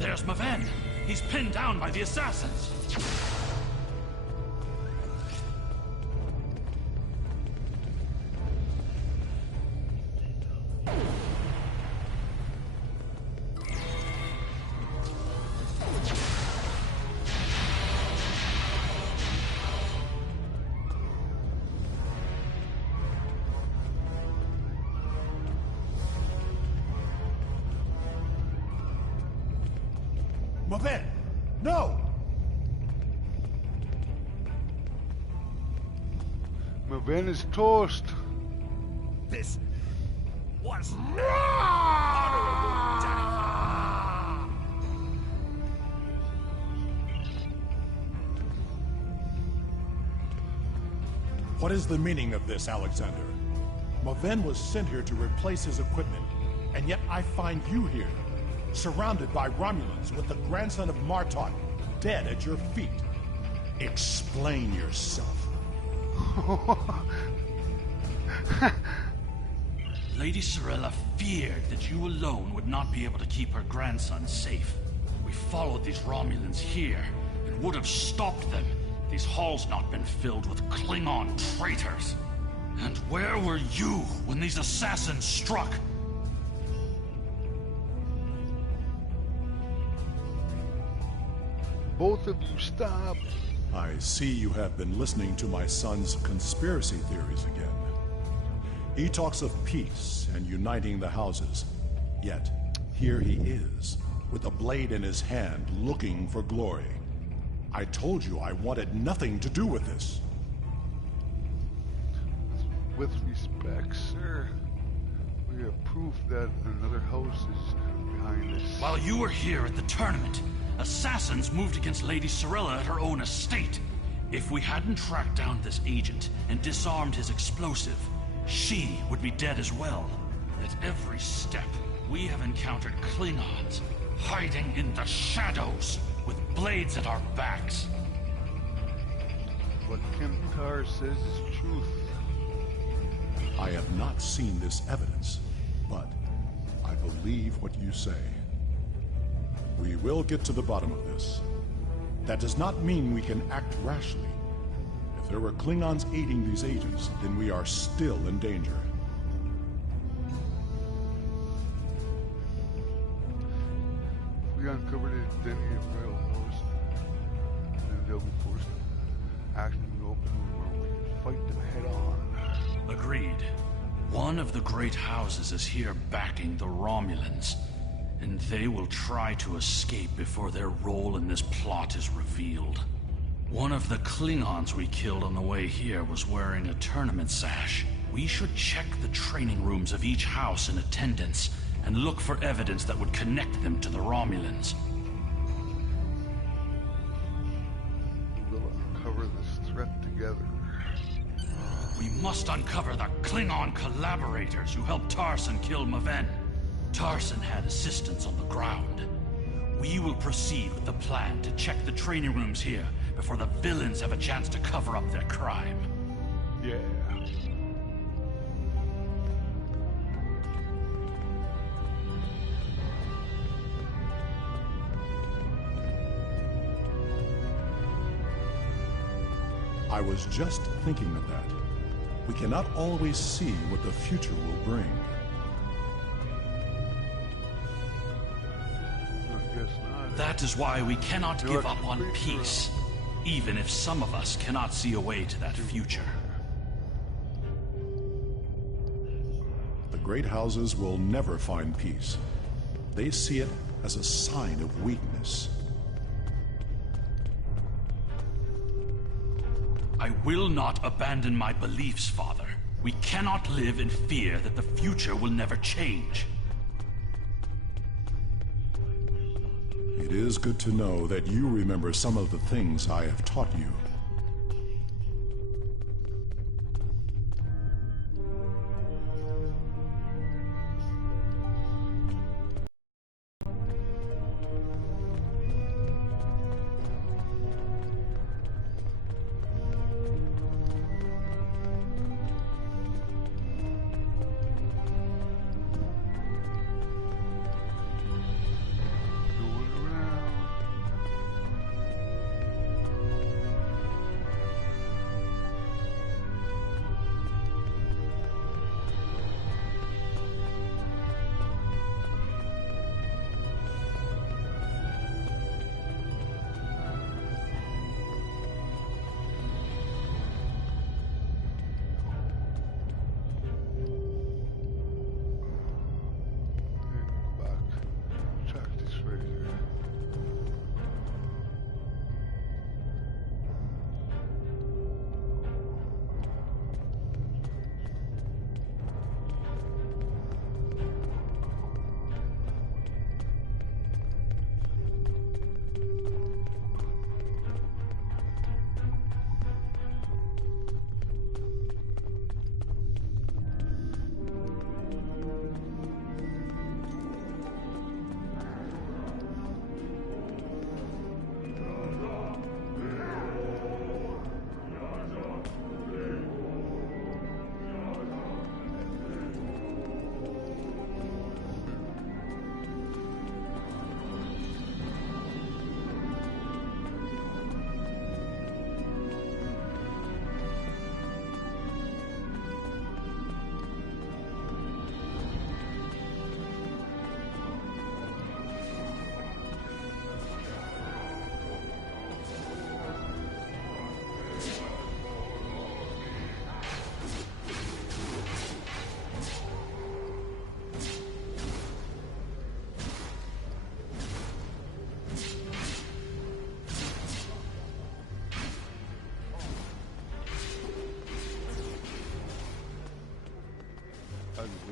There's Maven. He's pinned down by the assassins. Maven! No! Maven is toast. This was honorable death. What is the meaning of this, Alexander? Maven was sent here to replace his equipment, and yet I find you here, surrounded by Romulans with the grandson of Martok dead at your feet. Explain yourself. Lady Sorella feared that you alone would not be able to keep her grandson safe. We followed these Romulans here and would have stopped them if these halls not been filled with Klingon traitors. And where were you when these assassins struck? Both of you stop. I see you have been listening to my son's conspiracy theories again. He talks of peace and uniting the houses, yet here he is, with a blade in his hand, looking for glory. I told you I wanted nothing to do with this. With respect, sir, we have proof that another house is behind us. While you were here at the tournament, assassins moved against Lady Sorella at her own estate. If we hadn't tracked down this agent and disarmed his explosive, she would be dead as well. At every step, we have encountered Klingons, hiding in the shadows, with blades at our backs. What Kemtar says is truth. I have not seen this evidence, but I believe what you say. We will get to the bottom of this. That does not mean we can act rashly. If there were Klingons aiding these agents, then we are still in danger. If we uncover the identity of Royal Host, then they'll be forced to act in the open where we can fight them head on. Agreed. One of the great houses is here backing the Romulans, and they will try to escape before their role in this plot is revealed. One of the Klingons we killed on the way here was wearing a tournament sash. We should check the training rooms of each house in attendance and look for evidence that would connect them to the Romulans. We will uncover this threat together. We must uncover the Klingon collaborators who helped Tarson kill Maven. Tarson had assistants on the ground. We will proceed with the plan to check the training rooms here before the villains have a chance to cover up their crime. Yeah. I was just thinking of that. We cannot always see what the future will bring. I guess not. That is why we cannot give up on peace, even if some of us cannot see a way to that future. The great houses will never find peace. They see it as a sign of weakness. I will not abandon my beliefs, Father. We cannot live in fear that the future will never change. It is good to know that you remember some of the things I have taught you.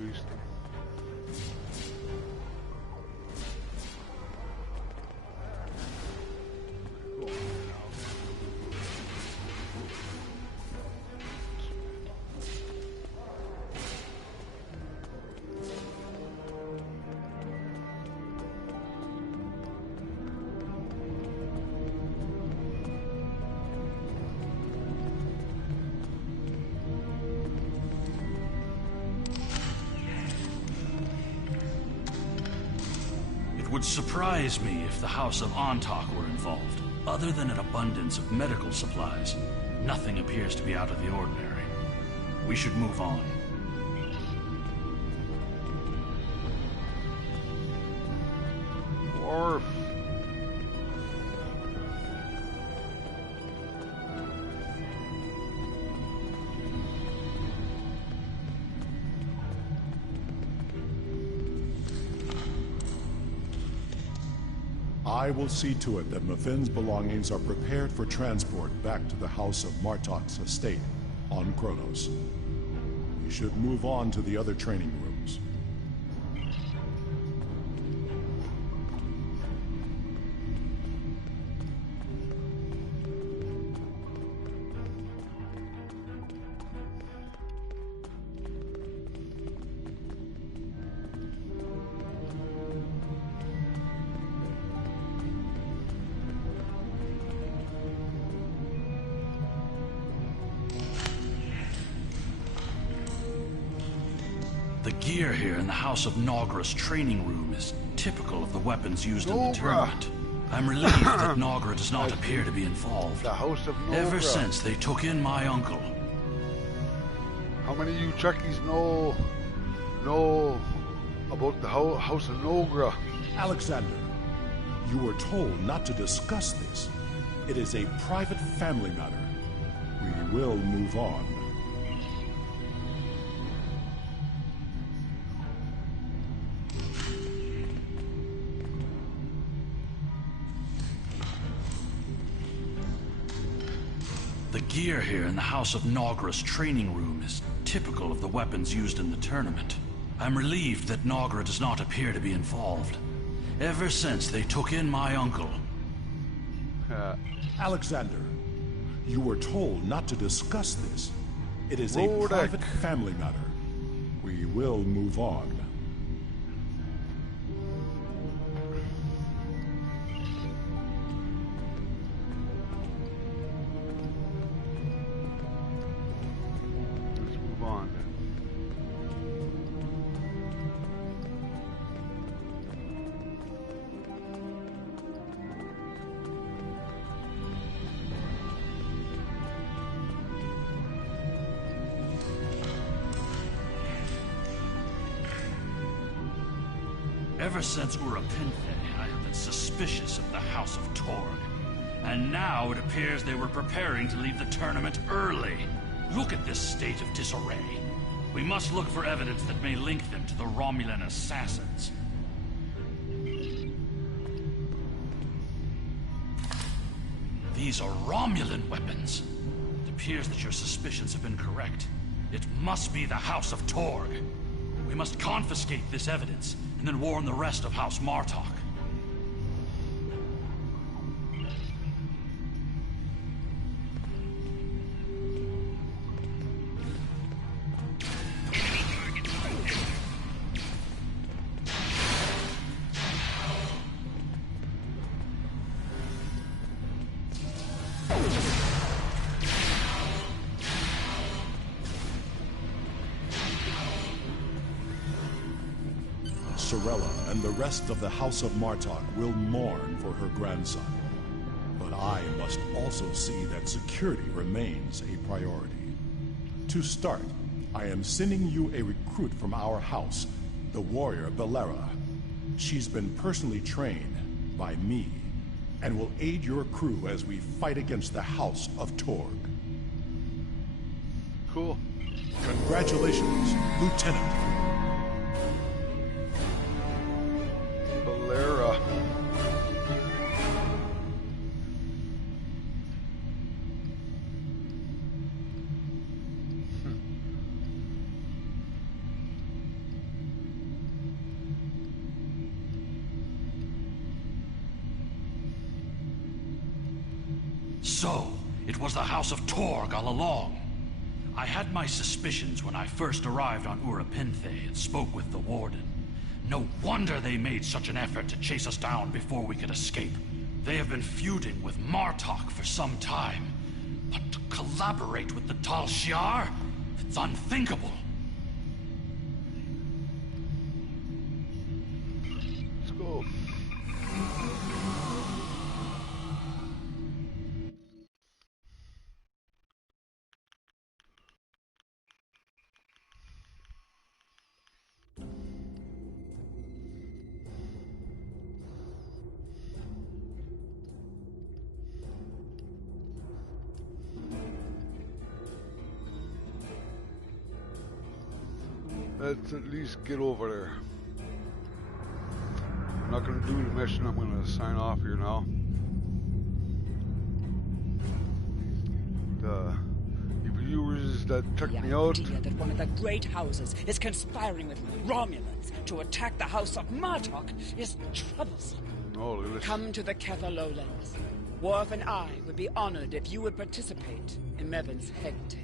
least. It would surprise me if the House of Antak were involved. Other than an abundance of medical supplies, nothing appears to be out of the ordinary. We should move on. Worf. I will see to it that Mafin's belongings are prepared for transport back to the House of Martok's estate on Kronos. We should move on to the other training rooms. The gear here in the House of Nogra's training room is typical of the weapons used in the tournament. I'm relieved that Nogra does not appear to be involved. The House of Nogra. Ever since they took in my uncle. How many of you Trekkies know about the House of Nogra? Alexander, you were told not to discuss this. It is a private family matter. We will move on. The gear here in the House of Nogra's training room is typical of the weapons used in the tournament. I'm relieved that Nogra does not appear to be involved. Ever since they took in my uncle. Alexander, you were told not to discuss this. It is a Rodek. private family matter. We will move on. Let's move on. Ever since Urapinthe, I have been suspicious of the House of Torg. And now it appears they were preparing to leave the tournament early. Look at this state of disarray. We must look for evidence that may link them to the Romulan assassins. These are Romulan weapons. It appears that your suspicions have been correct. It must be the House of Torg. We must confiscate this evidence, and then warn the rest of House Martok. Sorella and the rest of the House of Martok will mourn for her grandson. But I must also see that security remains a priority. To start, I am sending you a recruit from our house, the warrior Belera. She's been personally trained by me and will aid your crew as we fight against the House of Torg. Cool. Congratulations, Lieutenant. Belera. So, it was the House of Torg all along. I had my suspicions when I first arrived on Urapinthe and spoke with the Warden. No wonder they made such an effort to chase us down before we could escape. They have been feuding with Martok for some time. But to collaborate with the Tal Shiar? It's unthinkable. Let's go. Let's at least get over there. I'm not going to do the mission. I'm going to sign off here now. The viewers that checked me out. The idea that one of the great houses is conspiring with Romulans to attack the House of Martok is troublesome. Oh, look at this. Come to the Kether Lowlands. Worf and I would be honored if you would participate in Mevin's Hegtale.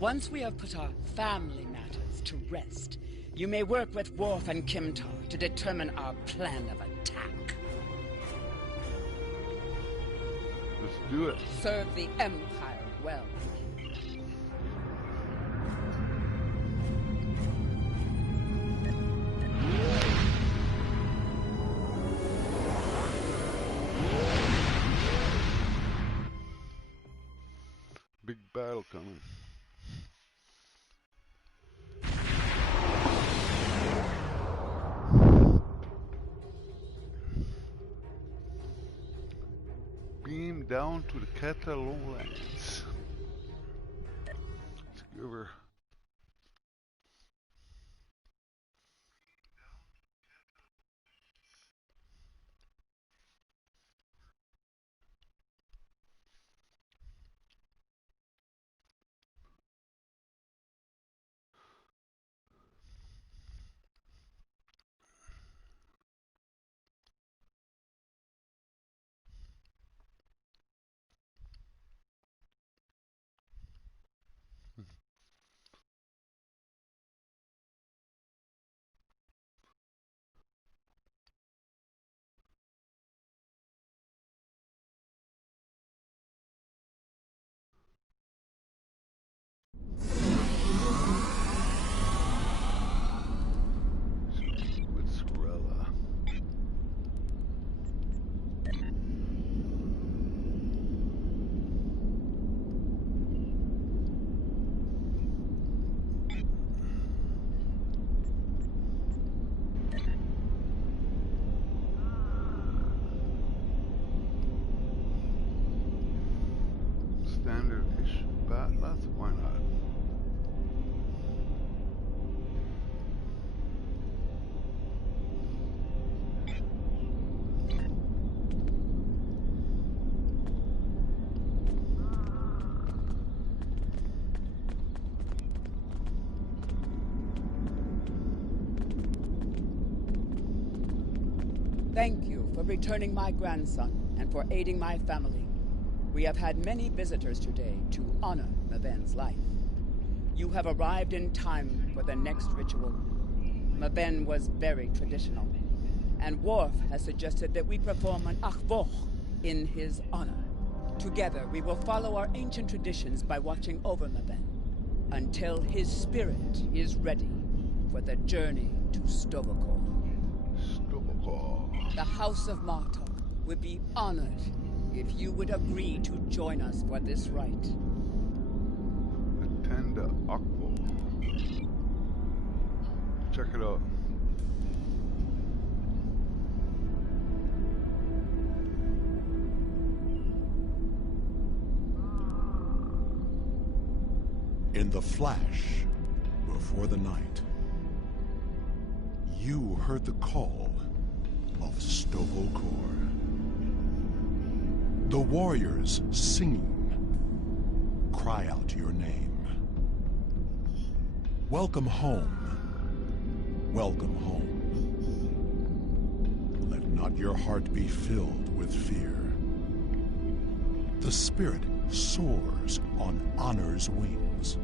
Once we have put our family matters to rest, you may work with Worf and Kimtar to determine our plan of attack. Let's do it. Serve the Empire well. Big battle coming. Beam down to the Kether Lowlands. Let's go over. Standard-ish battleth, why not? Thank you for returning my grandson and for aiding my family. We have had many visitors today to honor Maben's life. You have arrived in time for the next ritual. Maben was very traditional, and Worf has suggested that we perform an Achvoch in his honor. Together, we will follow our ancient traditions by watching over Maben until his spirit is ready for the journey to Stovokor. The House of Martok would be honored if you would agree to join us for this rite. Attend the Akvo. Check it out. In the flash, before the night, you heard the call of Stovokor. The warriors singing cry out your name. Welcome home. Welcome home. Let not your heart be filled with fear. The spirit soars on honor's wings.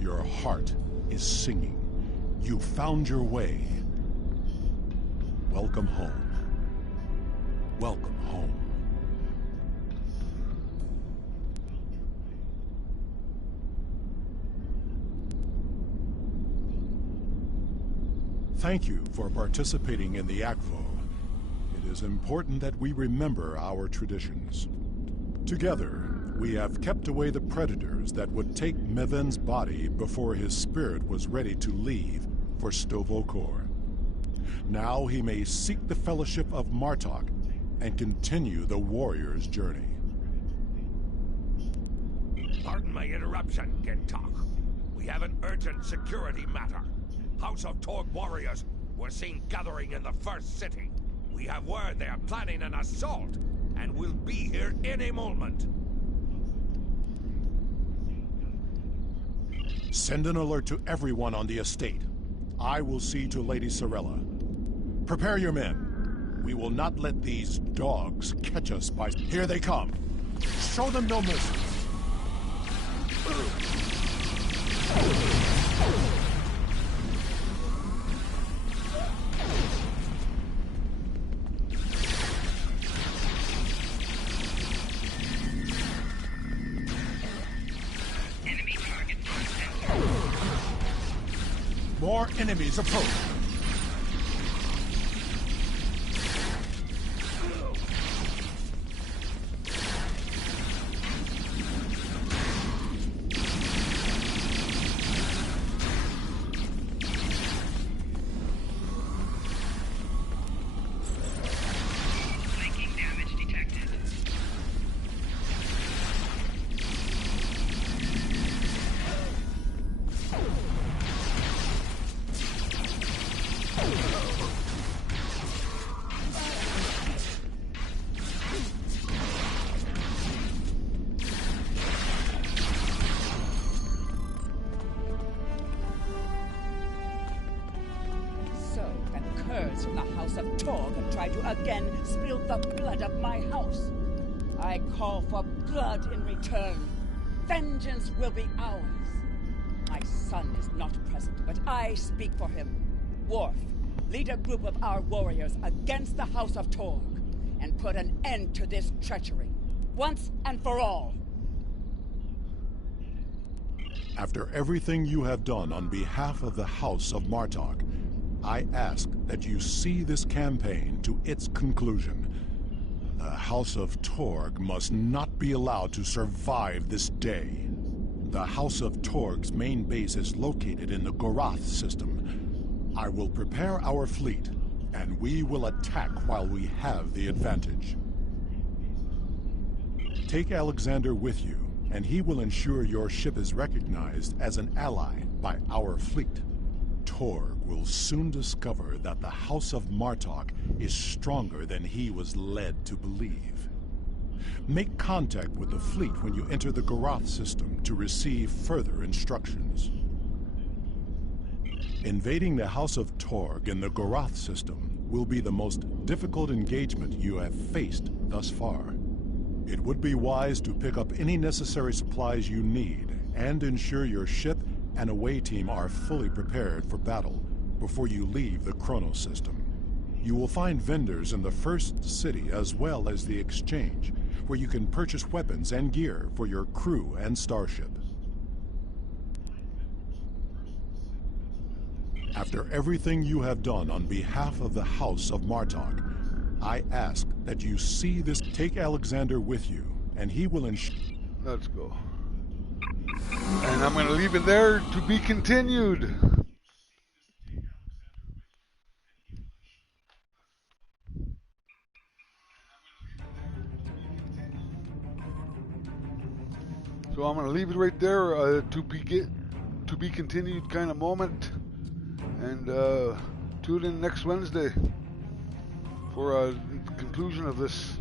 Your heart is singing. You found your way. Welcome home. Welcome home. Thank you for participating in the ACVO. It is important that we remember our traditions. Together, we have kept away the predators that would take Meven's body before his spirit was ready to leave for Stovokor. Now he may seek the fellowship of Martok and continue the warrior's journey. Pardon my interruption, Gintok. We have an urgent security matter. House of Torg warriors were seen gathering in the first city. We have word they are planning an assault, and will be here any moment. Send an alert to everyone on the estate. I will see to Lady Sorella. Prepare your men. We will not let these dogs catch us by... Here they come. Show them no mercy. More enemies approach. From the House of Torg have tried to again spill the blood of my house. I call for blood in return. Vengeance will be ours. My son is not present, but I speak for him. Worf, lead a group of our warriors against the House of Torg, and put an end to this treachery, once and for all. After everything you have done on behalf of the House of Martok, I ask that you see this campaign to its conclusion. The House of Torg must not be allowed to survive this day. The House of Torg's main base is located in the Gorath system. I will prepare our fleet, and we will attack while we have the advantage. Take Alexander with you, and he will ensure your ship is recognized as an ally by our fleet. Torg will soon discover that the House of Martok is stronger than he was led to believe. Make contact with the fleet when you enter the Gorath system to receive further instructions. Invading the House of Torg in the Gorath system will be the most difficult engagement you have faced thus far. It would be wise to pick up any necessary supplies you need and ensure your ship and away team are fully prepared for battle before you leave the Chronos system. You will find vendors in the first city as well as the exchange, where you can purchase weapons and gear for your crew and starship. After everything you have done on behalf of the House of Martok, I ask that you see this. Take Alexander with you, and he will ensure... Let's go. And I'm going to leave it there, to be continued. So I'm going to leave it right there, to be continued kind of moment. And tune in next Wednesday for a conclusion of this.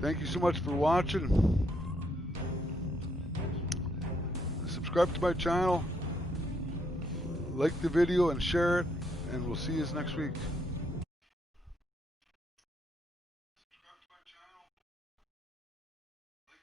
Thank you so much for watching. Subscribe to my channel, like the video and share it, and we'll see you next week.